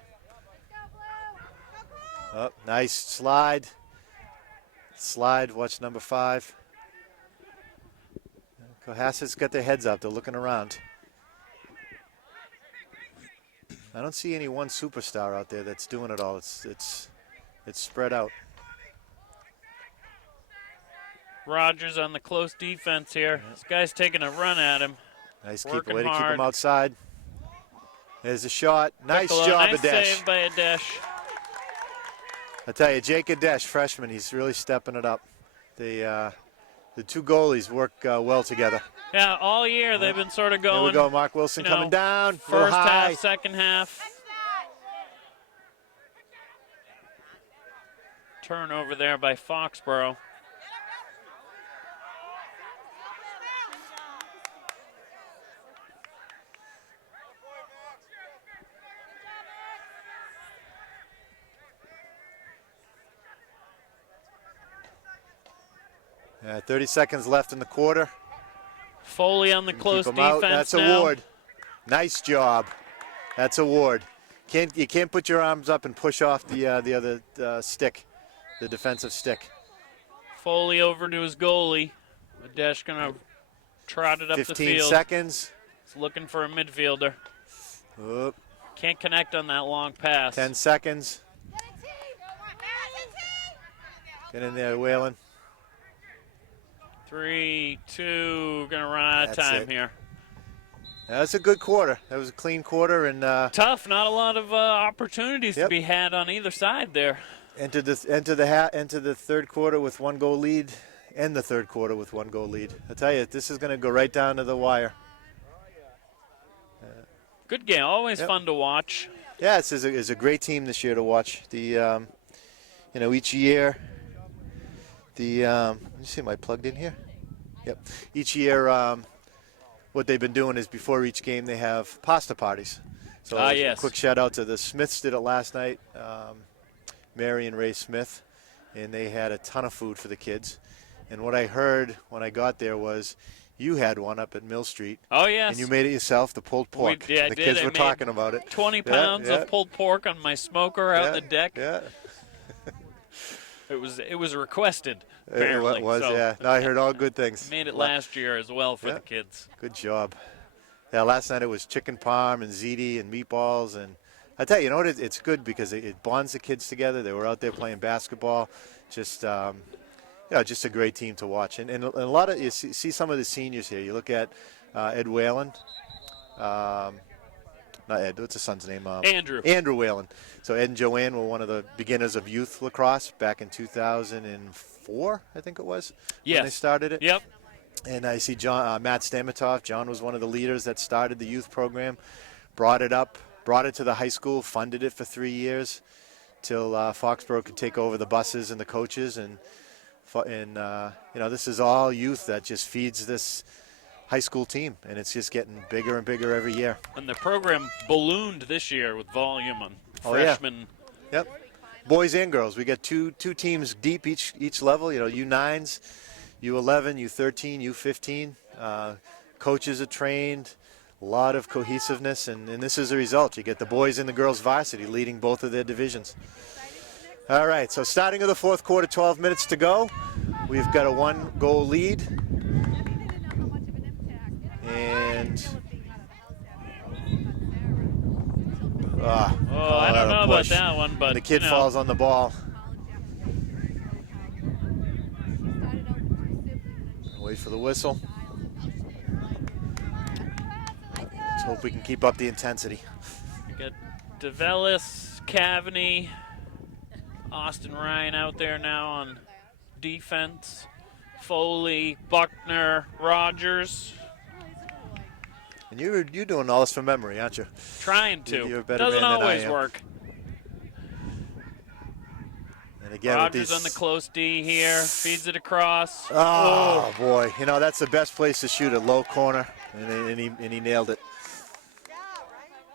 Oh, nice slide. Slide. Watch number 5. Coahsset's got their heads up. They're looking around. I don't see any one superstar out there that's doing it all. It's spread out. Rogers on the close defense here. This guy's taking a run at him. Nice way to keep him outside. There's a shot. Nice job, nice Adesh. Save by Adesh. I tell you, Jake Adesh, freshman, he's really stepping it up. The two goalies work well together. Yeah, all year they've been sort of going. There we go, Mark Wilson coming down. First half, second half. Turnover there by Foxborough. Yeah, 30 seconds left in the quarter. Foley on the close defense. That's now. Ward. Nice job. That's a Ward. You can't put your arms up and push off the other stick, the defensive stick. Foley over to his goalie. Adesh gonna trot it up the field. 15 seconds. He's looking for a midfielder. Oop. Can't connect on that long pass. 10 seconds. Get in there, Whalen. 3, 2, gonna run out of time here. That's a good quarter. That was a clean quarter, and Tough. Not a lot of opportunities to be had on either side there. entered the third quarter with 1-goal lead, and the third quarter with 1-goal lead. I tell you, this is going to go right down to the wire. Good game. Always fun to watch. Yeah, it's a great team this year to watch. The each year, let me see, am I plugged in here? Yep. Each year, what they've been doing is before each game they have pasta parties. So a quick shout out to the Smiths did it last night, Mary and Ray Smith, and they had a ton of food for the kids. And what I heard when I got there was you had one up at Mill Street. Oh, yes. And you made it yourself, the pulled pork. I the did. kids I were made talking about it. 20 pounds of pulled pork on my smoker out on the deck. Yeah. It was requested, apparently. It was, so yeah. No, I heard all good things. Made it last year as well for the kids. Good job. Yeah, last night it was chicken parm and ziti and meatballs. And I tell you, you know what? It's good because it bonds the kids together. They were out there playing basketball. Just, just a great team to watch. And a lot of, you see some of the seniors here. You look at Ed Whalen. Not Ed, what's his son's name? Andrew. Andrew Whalen. So Ed and Joanne were one of the beginners of youth lacrosse back in 2004, I think it was, when they started it. Yep. And I see Matt Stamatov. John was one of the leaders that started the youth program, brought it to the high school, funded it for 3 years till Foxborough could take over the buses and the coaches. And this is all youth that just feeds this high school team, and it's just getting bigger and bigger every year. And the program ballooned this year with volume on freshmen. Yep. Boys and girls. We got two teams deep each level. U9s, U11, U13, U15. Coaches are trained. A lot of cohesiveness, and this is the result. You get the boys and the girls varsity leading both of their divisions. All right, so starting of the fourth quarter, 12 minutes to go. We've got a 1-goal lead. And I don't know about that one, but and the kid falls on the ball. Wait for the whistle. Let's hope we can keep up the intensity. We got DeVellis, Cavaney, Austin Ryan out there now on defense. Foley, Buckner, Rogers. And you're doing all this from memory, aren't you? Trying to. You're a better Doesn't man than I always am. work. And again, Rogers on the close D here, feeds it across. Oh boy, that's the best place to shoot, a low corner, and he nailed it.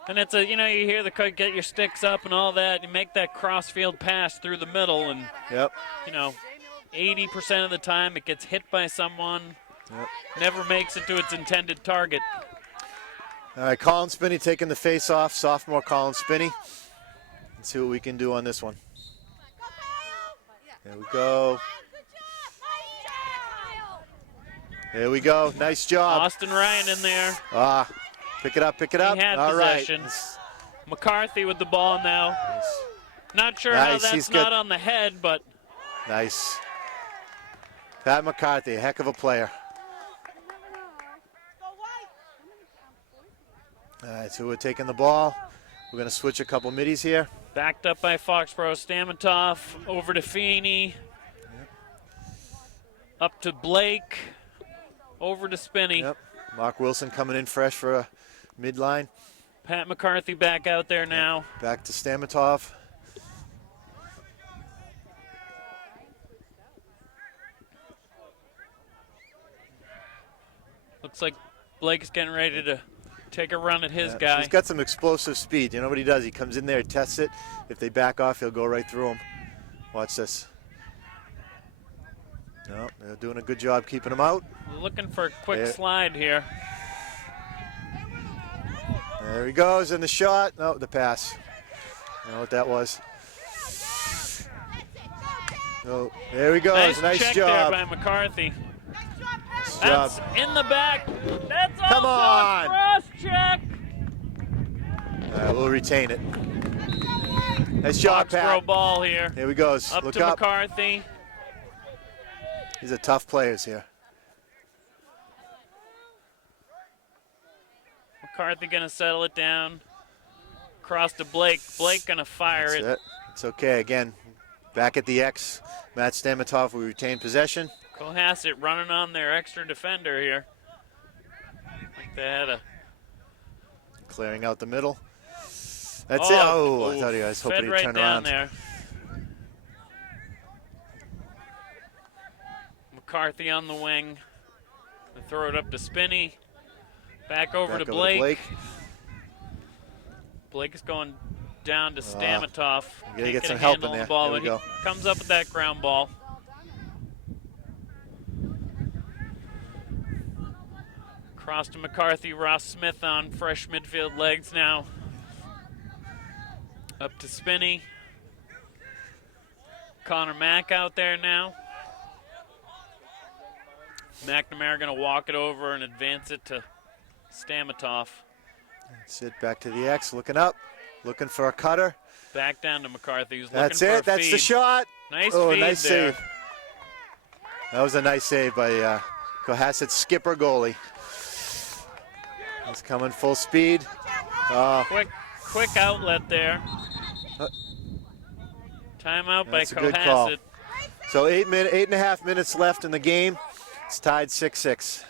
And it's you hear the get your sticks up and all that. You make that cross-field pass through the middle, and 80% of the time it gets hit by someone. Yep. Never makes it to its intended target. All right, Colin Spinney taking the face off, sophomore Colin Spinney. Let's see what we can do on this one. There we go. There we go. Nice job. Austin Ryan in there. Pick it up. He had All possession. right. McCarthy with the ball now. Nice. Not sure how that's not on the head, but. Nice. Pat McCarthy, a heck of a player. All right, so we're taking the ball. We're going to switch a couple middies here. Backed up by Foxborough. Stamatov over to Feeney. Up to Blake. Over to Spinney. Yep. Mark Wilson coming in fresh for a midline. Pat McCarthy back out there now. Back to Stamatov. Looks like Blake's getting ready to take a run at his guy. He's got some explosive speed. You know what he does? He comes in there, tests it. If they back off, he'll go right through them. Watch this. No, they're doing a good job keeping him out. Looking for a quick slide here. There he goes in the shot. No, the pass. You know what that was. Oh, there he goes. Nice check job. there by McCarthy. Nice That's job. in the back. That's Come also on. a cross check. All right, we'll retain it. Nice job, Pat. Foxborough ball here. Here he goes. Up Look to up. McCarthy. These are tough players here. McCarthy going to settle it down. Cross to Blake. Blake going to fire it. That's it. It's okay. Again, back at the X. Matt Stamatov, we retain possession. Coahsset running on their extra defender here. Like they had a... Clearing out the middle. That's it. Oh, I thought he was hoping he'd right turn down around. There. McCarthy on the wing. They throw it up to Spinney. Back over to Blake. Blake is going down to Stamatov. Gotta get some help in there. Ball, there we go. He comes up with that ground ball. Cross to McCarthy. Ross Smith on fresh midfield legs now. Up to Spinney. Connor Mack out there now. McNamara going to walk it over and advance it to Stamatov. That's it. Back to the X. Looking up. Looking for a cutter. Back down to McCarthy. That's it. That's feed. The shot. Nice feed nice there. save. That was a nice save by Coahsset skipper goalie. He's coming full speed. Quick outlet there. Timeout by That's a good call. Coahsset. So 8.5 minutes left in the game. It's tied 6-6.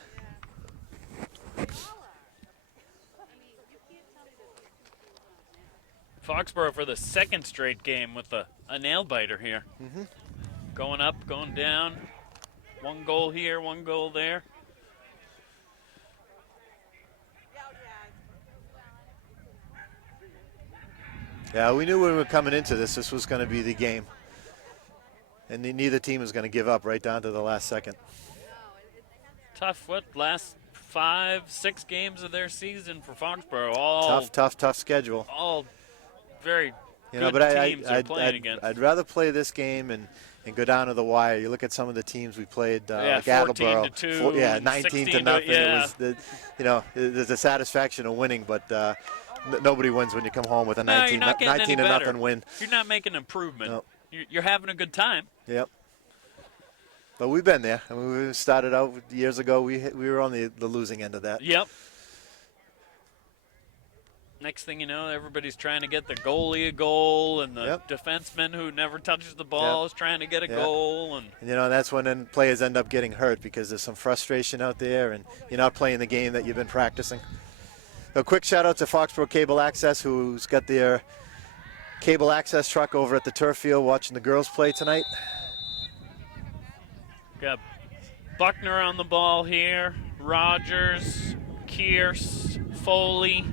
Foxborough for the second straight game with a nail biter here. Going up, going down. One goal here, one goal there. Yeah, we knew when we were coming into this was going to be the game. And neither team was going to give up right down to the last second. Tough, last 5-6 games of their season for Foxborough. All tough schedule. All very good teams they're playing against. I'd rather play this game and go down to the wire. You look at some of the teams we played, like 14 to 2, 19 to nothing. Yeah. It was, there's a satisfaction of winning, but nobody wins when you come home with a 19 to nothing win. You're not making improvement. No. You're having a good time. Yep. But we've been there. I mean, we started out years ago. We were on the losing end of that. Yep. Next thing you know, everybody's trying to get the goalie a goal, and the defenseman who never touches the ball is trying to get a goal. And that's when then players end up getting hurt because there's some frustration out there, and you're not playing the game that you've been practicing. A quick shout out to Foxborough Cable Access, who's got their cable access truck over at the turf field watching the girls play tonight. Got Buckner on the ball here. Rogers, Kearse, Foley.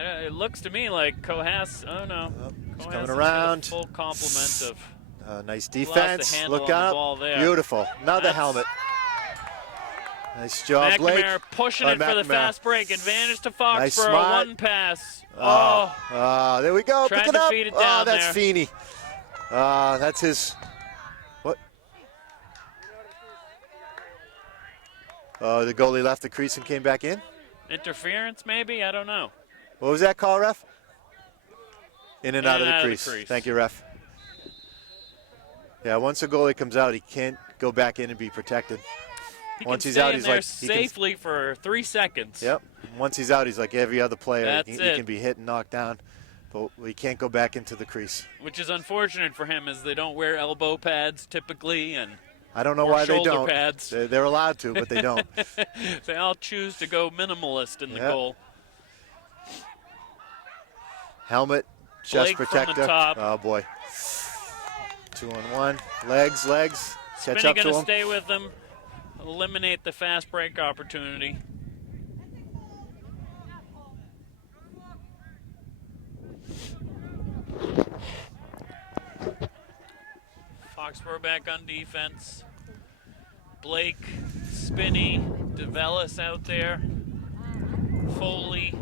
It looks to me like Coahsset. Oh no, He's Coahasset's coming got around. a full complement of. Nice defense. Look up. Beautiful. Another helmet. Nice job, Blake. McNamara pushing it for the fast break. Advantage to Foxborough. Nice smart. One pass. There we go. Tried Pick it to up. feed it down that's there. Feeney. That's his. What? The goalie left the crease and came back in. Interference, maybe? I don't know. What was that call, ref? In and out of the crease. Thank you, ref. Yeah, once a goalie comes out, he can't go back in and be protected. Once he's out, he's like safely for 3 seconds. Yep. Once he's out, he's like every other player. He That's can be hit and knocked down, but he can't go back into the crease. Which is unfortunate for him, as they don't wear elbow pads typically, and I don't know why they don't. Pads. They're allowed to, but they don't. They all choose to go minimalist in the goal. Helmet, chest Blake protector. From the top. Oh boy. 2-on-1. Legs. Catch up to him. Gonna stay with them. Eliminate the fast break opportunity. Foxborough back on defense. Blake, Spinney, DeVellis out there. Foley,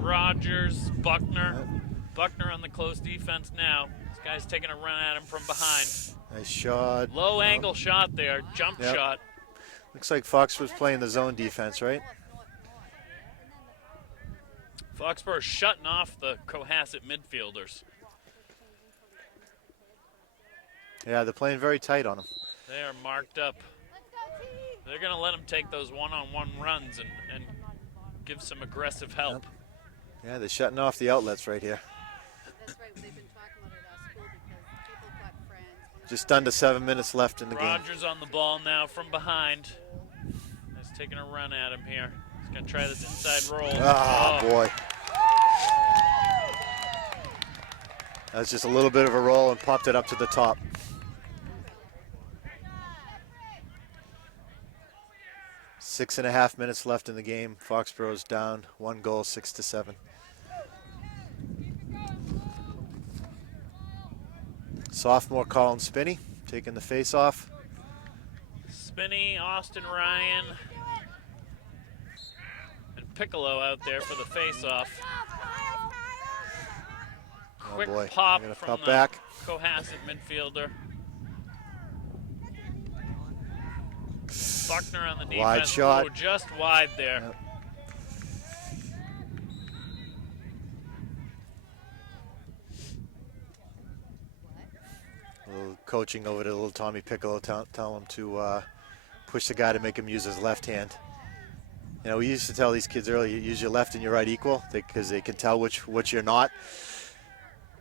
Rogers, Buckner. Buckner on the close defense now. This guy's taking a run at him from behind. Nice shot. Low angle shot there. Jump shot. Looks like Fox was playing the zone defense, right? Foxborough shutting off the Coahsset midfielders. Yeah, they're playing very tight on him. They are marked up. They're going to let them take those one-on-one runs and give some aggressive help. Yep. Yeah, they're shutting off the outlets right here. That's right. They've been talking about it at school because people got friends. Just under 7 minutes left in the game. Rogers on the ball now from behind. He's taking a run at him here. He's going to try this inside roll. Oh, boy. That was just a little bit of a roll and popped it up to the top. Six and a half minutes left in the game. Foxborough's down 1 goal, 6-7. Sophomore Colin Spinney taking the face off. Spinney, Austin Ryan, and Piccolo out there for the face-off. Quick boy. pop They're gonna from pop the back. Coahsset midfielder. Buckner on the defense. Wide shot. Oh, just wide there. Yep. A little coaching over to little Tommy Piccolo, tell him to push the guy to make him use his left hand. You know, we used to tell these kids earlier, you use your left and your right equal, because they can tell which you're not.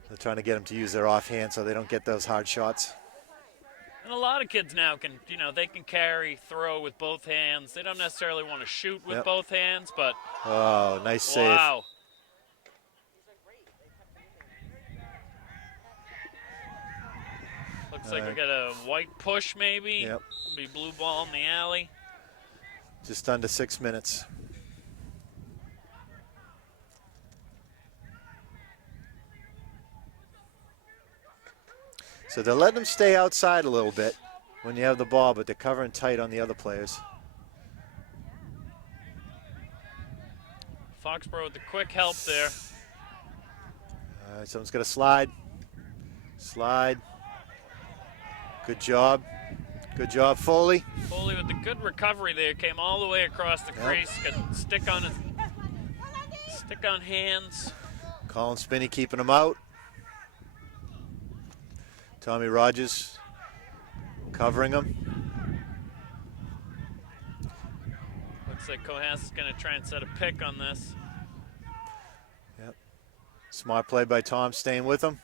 They're trying to get them to use their offhand so they don't get those hard shots. And a lot of kids now can, they can carry, throw with both hands. They don't necessarily want to shoot with both hands, but oh, nice save. Wow. Looks like we got a white push maybe. Yep. Be blue ball in the alley. Just under 6 minutes. So they're letting them stay outside a little bit when you have the ball, but they're covering tight on the other players. Foxborough with the quick help there. All right, someone's got to slide. Slide. Good job. Good job, Foley. Foley with the good recovery there. Came all the way across the crease. Got stick on hands. Colin Spinney keeping him out. Tommy Rogers covering him. Looks like Coahsset's going to try and set a pick on this. Yep. Smart play by Tom, staying with him.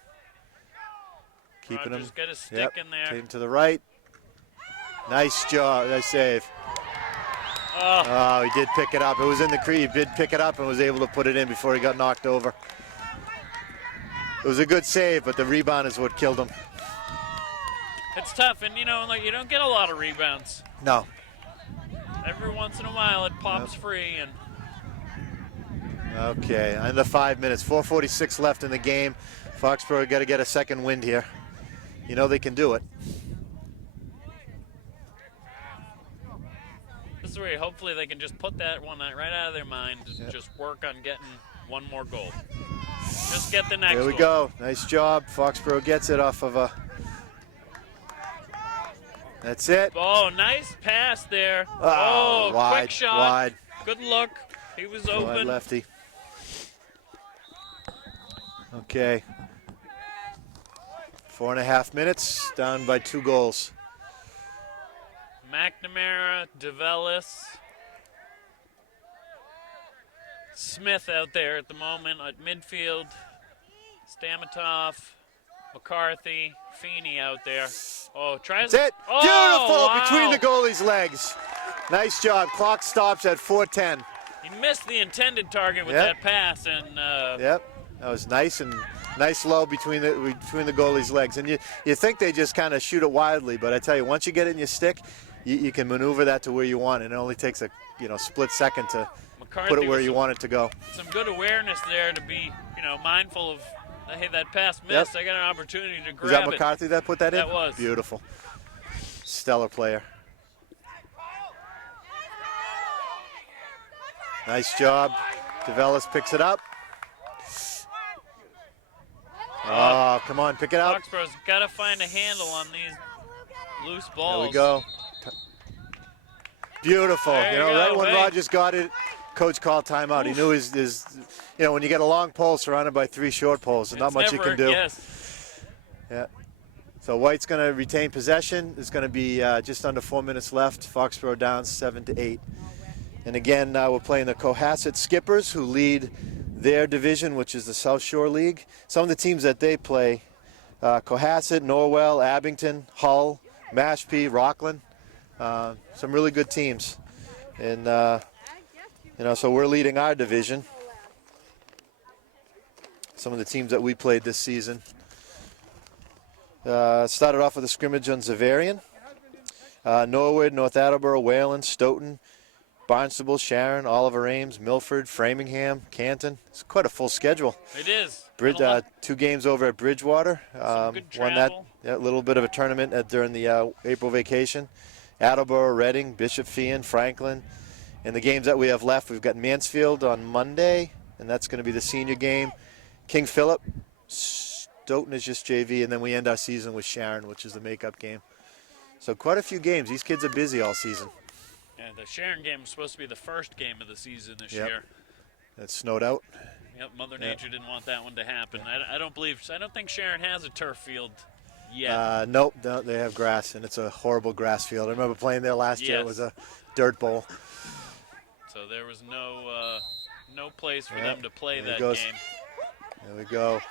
Keeping Rogers him. got a stick in there. Taking to the right. Nice job. Nice save. Oh, he did pick it up. It was in the crease. He did pick it up and was able to put it in before he got knocked over. It was a good save, but the rebound is what killed him. It's tough, and you don't get a lot of rebounds. No. Every once in a while it pops free. And Okay, under 5 minutes. 4:46 left in the game. Foxborough got to get a second wind here. You know they can do it. this is where hopefully they can just put that one right out of their mind and just work on getting one more goal. Just get the next one. There we go. Nice job. Foxborough gets it off of a... That's it. Oh, nice pass there. Oh, wide, quick shot. wide. Good look. He was Wide open. lefty. Okay. 4.5 minutes, down by 2 goals. McNamara, DeVellis. Smith out there at the moment at midfield. Stamatov, McCarthy, Feeney out there. Oh, tries. That's it. Oh, Beautiful wow. between the goalie's legs. Nice job. Clock stops at 4:10. He missed the intended target with Yep. that pass, and Yep. That was nice and nice low between the goalie's legs. And you think they just kind of shoot it wildly, but I tell you, once you get it in your stick, you can maneuver that to where you want, and it only takes a split second to McCarthy put it where with you want it to go. some good awareness there to be, mindful of. Hey, that pass missed. Yep. I got an opportunity to grab Was that it. McCarthy that put that in? That was. Beautiful. Stellar player. Nice job. DeVellis picks it up. Oh, come on, pick it up. Foxborough's got to find a handle on these loose balls. There we go. Beautiful. There you go. Right when Hey. Rogers got it, coach called timeout. He knew his when you get a long pole surrounded by 3 short poles, there's not It's much you never- can do. Yes. Yeah. So White's going to retain possession. There's going to be just under 4 minutes left. Foxborough down 7-8. And again, we're playing the Coahsset Skippers, who lead their division, which is the South Shore League. Some of the teams that they play, Coahsset, Norwell, Abington, Hull, Mashpee, Rockland. Some really good teams. And, so we're leading our division. Some of the teams that we played this season. Started off with a scrimmage on Zavarian. Norwood, North Attleboro, Wayland, Stoughton, Barnstable, Sharon, Oliver Ames, Milford, Framingham, Canton. It's quite a full schedule. It is. 2 games over at Bridgewater. Good Won that. travel. A little bit of a tournament during the April vacation. Attleboro, Reading, Bishop Feehan, Franklin. And the games that we have left, we've got Mansfield on Monday, and that's going to be the senior game. King Philip, Stoughton is just JV, and then we end our season with Sharon, which is the makeup game. So quite a few games. These kids are busy all season. Yeah, the Sharon game was supposed to be the first game of the season this Yep. year. It snowed out. Yep, Mother Nature didn't want that one to happen. I don't think Sharon has a turf field yet. Nope, no, they have grass, and it's a horrible grass field. I remember playing there last year. It was a dirt bowl. So there was no place for them to play that goes. game. There we go.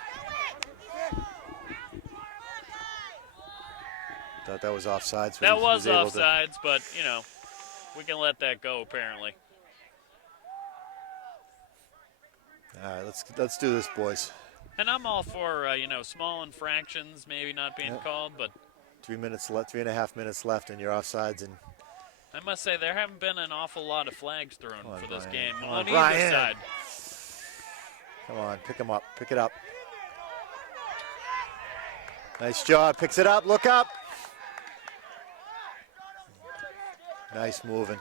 Thought that was offsides. but That he was able to- offsides, but, we can let that go, apparently. All right, let's do this, boys. And I'm all for, small infractions maybe not being called, but 3 minutes left, 3.5 minutes left, and you're offsides. And I must say there haven't been an awful lot of flags thrown Come on, for this Brian. game Come on on, either Brian. side. come on, pick him up, pick it up. Nice job, picks it up, look up. Nice moving.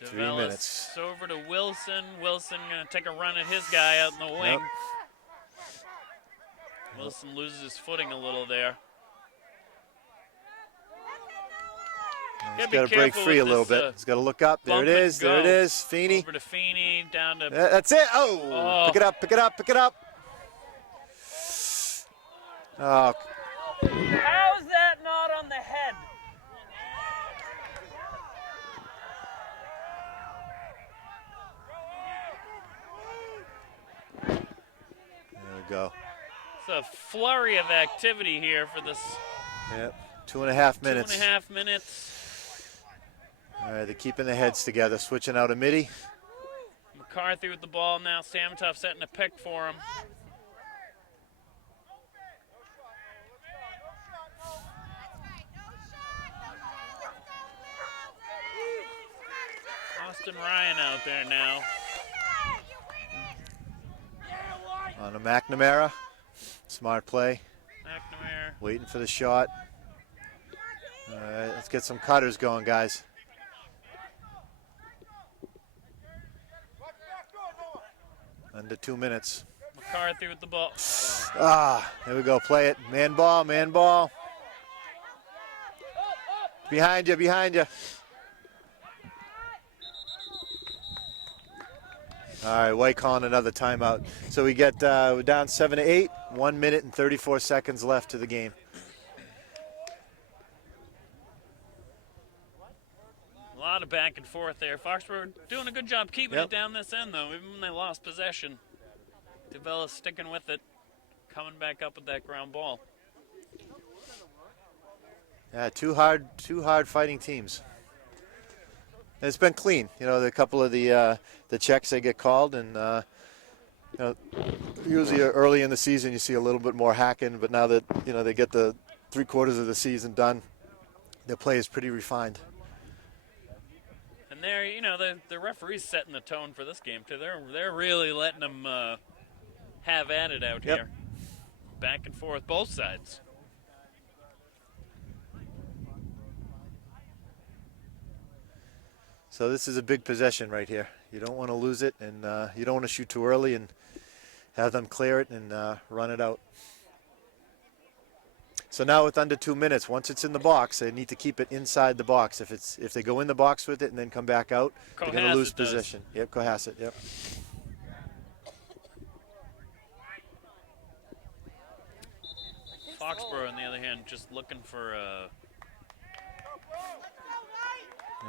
Develis minutes. over to Wilson. Wilson going to take a run at his guy out in the wing. Yep. Wilson loses his footing a little there. He's Gotta be got to break careful free a with little this, bit. He's got to look up. There bump it and is. There it go. is. Feeney. Over to Feeney, down to That's it. Oh, Oh. pick it up, pick it up, pick it up. Oh, How is that not on the head? there we go. It's a flurry of activity here for this Yep. 2.5 minutes. 2.5 minutes. All right, they're keeping their heads together, switching out a midi. McCarthy with the ball now. Samatov setting a pick for him. Austin Ryan out there now. On to McNamara. Smart play. McNamara. Waiting for the shot. All right, let's get some cutters going, guys. Under 2 minutes. McCarthy with the ball. There we go. Play it. Man ball, man ball. Behind you, behind you. All right, White calling another timeout. So we're down 7-8, 1 minute and 34 seconds left to the game. A lot of back and forth there. Foxborough doing a good job keeping it down this end, though, even when they lost possession. Develis sticking with it, coming back up with that ground ball. Yeah, two hard fighting teams. And it's been clean. The couple of the checks they get called, and usually early in the season you see a little bit more hacking, but now that they get the 3/4 of the season done, their play is pretty refined. And there, the referee's setting the tone for this game too. They're really letting them have at it out Yep. here. Back and forth, both sides. So this is a big possession right here. You don't want to lose it, and you don't want to shoot too early and have them clear it and run it out. So now with under 2 minutes, once it's in the box, they need to keep it inside the box. If they go in the box with it and then come back out, they're going to lose Coahsset does. possession. Yep, Coahsset, yep. Foxborough, on the other hand, just looking for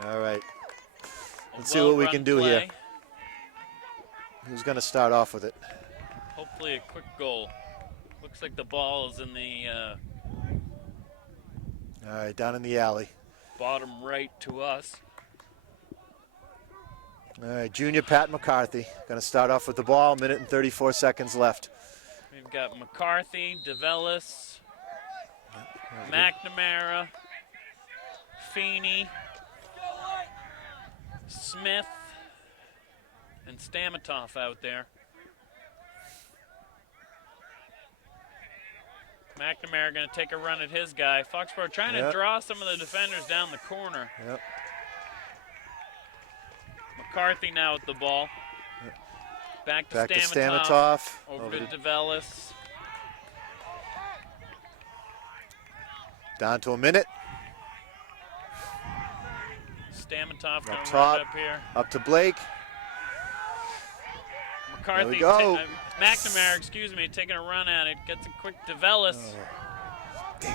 All right. Let's see what we can do here. Who's going to start off with it? Hopefully a quick goal. Looks like the ball is in the All right, down in the alley. bottom right to us. All right, junior Pat McCarthy going to start off with the ball. Minute and 34 seconds left. We've got McCarthy, DeVellis, McNamara, Feeney, Smith, and Stamatoff out there. McNamara going to take a run at his guy. Foxborough trying to draw some of the defenders down the corner. Yep. McCarthy now with the ball. Back to Back Stamatoff. to Stamatoff. Over to DeVellis. Down to a minute. Stamatoff going to top. run up here. Up to Blake. McCarthy, There we go. McNamara, excuse me, taking a run at it. Gets a quick DeVellis. Damn.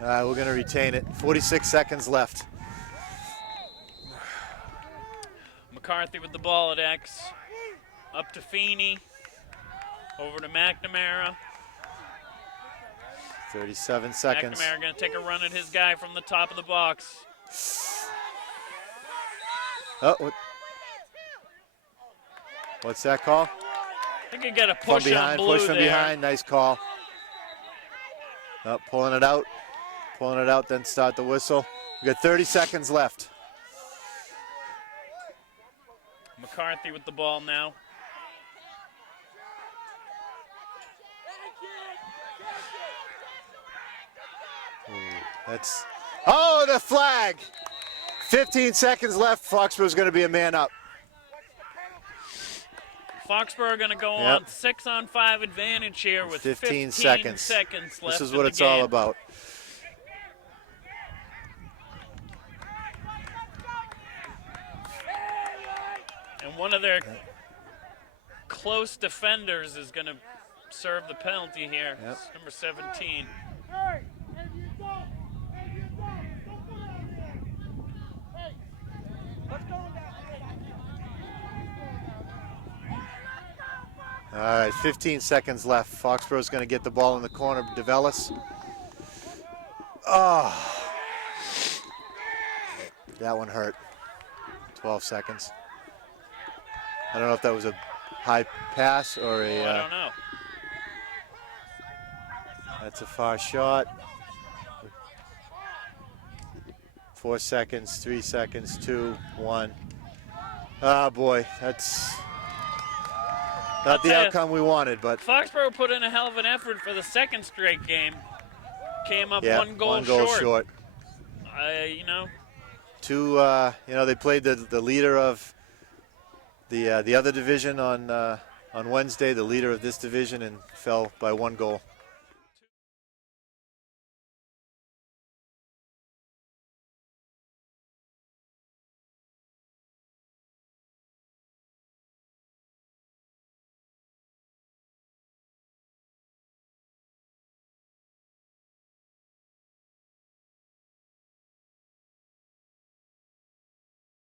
All right, we're going to retain it. 46 seconds left. McCarthy with the ball at X. Up to Feeney. Over to McNamara. 37 seconds. McNamara going to take a run at his guy from the top of the box. Oh, what's that call? I think he got a From push on behind, blue push from there. behind. Nice call. Oh, pulling it out. Pulling it out, then start the whistle. We got 30 seconds left. McCarthy with the ball now. That's, oh, the flag. 15 seconds left. Foxborough's going to be a man up. Foxborough going to go on 6-on-5 advantage here with 15 seconds left. This is in what the it's game. all about. And one of their close defenders is going to serve the penalty here. Yep. It's number 17. All right, 15 seconds left. Foxborough's going to get the ball in the corner. DeVellis. Oh, that one hurt. 12 seconds. I don't know if that was a high pass or a. I don't know. That's a far shot. 4 seconds, 3 seconds, 2, 1. Oh boy, that's not the outcome we wanted, but Foxborough put in a hell of an effort for the second straight game. Came up yeah, one goal short. You know. Two, you know, they played the leader of the other division on Wednesday, the leader of this division, and fell by 1 goal.